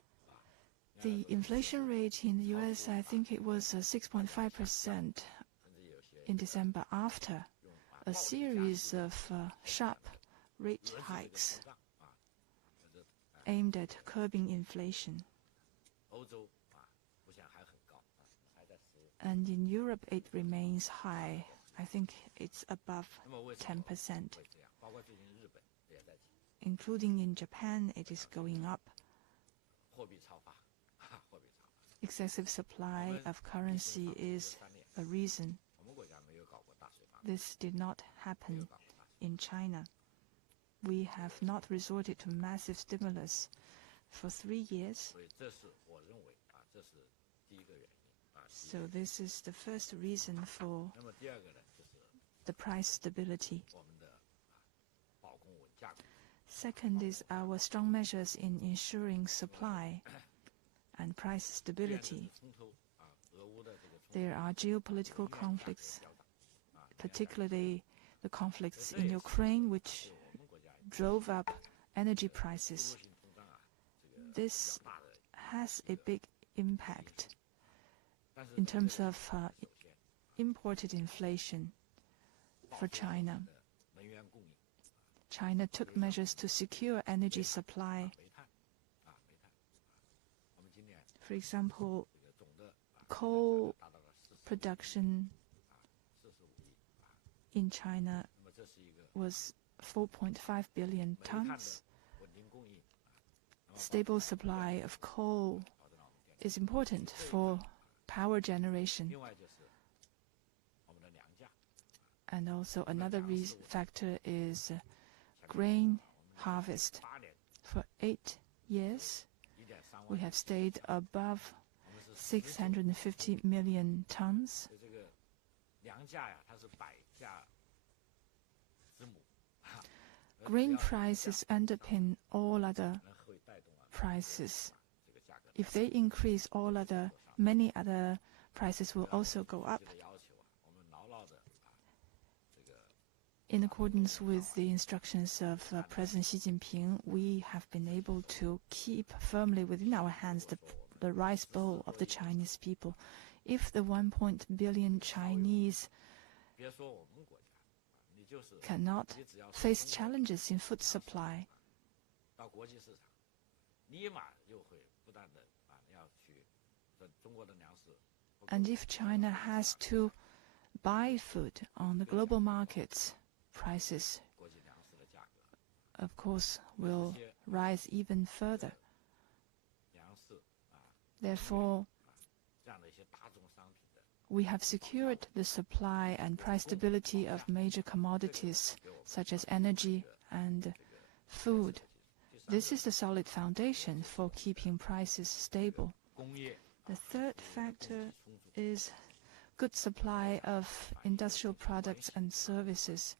the inflation rate in the US, I think it was 6.5% 甚至有些 in December after a series of sharp rate hikes aimed at curbing inflation. 欧洲我想还很高还在 And in Europe, it remains high. I think it's above 那么为什么 10%. 会这样包括最近日本也在提 Including in Japan, it is going up. 货币超发货币超发 Excessive supply of currency is a reason. 我们国家没有搞过大水法 This did not happen in China. We have not resorted to massive stimulus for 3 years. 所以这是我认为这是第一个原因 So this is the first reason for 那么第二个呢就是 the price stability. 我们的保供稳价 Second is our strong measures in ensuring supply and price stability. 冲突俄乌的这个冲突 There are geopolitical conflicts, particularly the conflicts in Ukraine, which drove up energy prices. 通胀这个 This 大的 has a big impact 但是 in terms of 首先 imported inflation. for China. China took measures to secure energy supply. For example, coal production in China was 4.5 billion tons. Stable supply of coal is important for power generation. And also another factor is grain harvest. For 8 years, we have stayed above 650 million tons. Grain prices underpin all other prices. If they increase, many other prices will also go up. In accordance with the instructions of President Xi Jinping, we have been able to keep firmly within our hands the rice bowl of the Chinese people. If the 1 billion Chinese cannot face challenges in food supply, and if China has to buy food on the global markets, prices, of course, will rise even further. Therefore, we have secured the supply and price stability of major commodities such as energy and food. This is the solid foundation for keeping prices stable. The third factor is good supply of industrial products and services.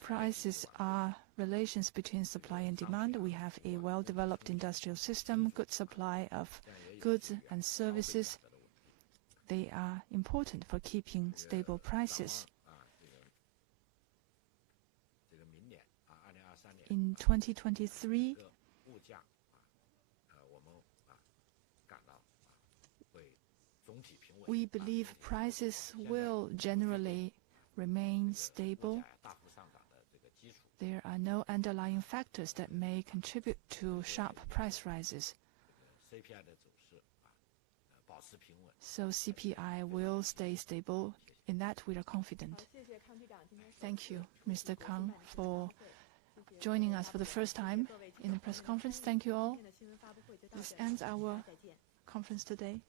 Prices are relations between supply and demand. We have a well-developed industrial system, good supply of goods and services. They are important for keeping stable prices. In 2023, we believe prices will generally remain stable. There are no underlying factors that may contribute to sharp price rises. So CPI will stay stable. In that, we are confident. Thank you, Mr. Kang, for joining us for the first time in the press conference. Thank you all. This ends our conference today.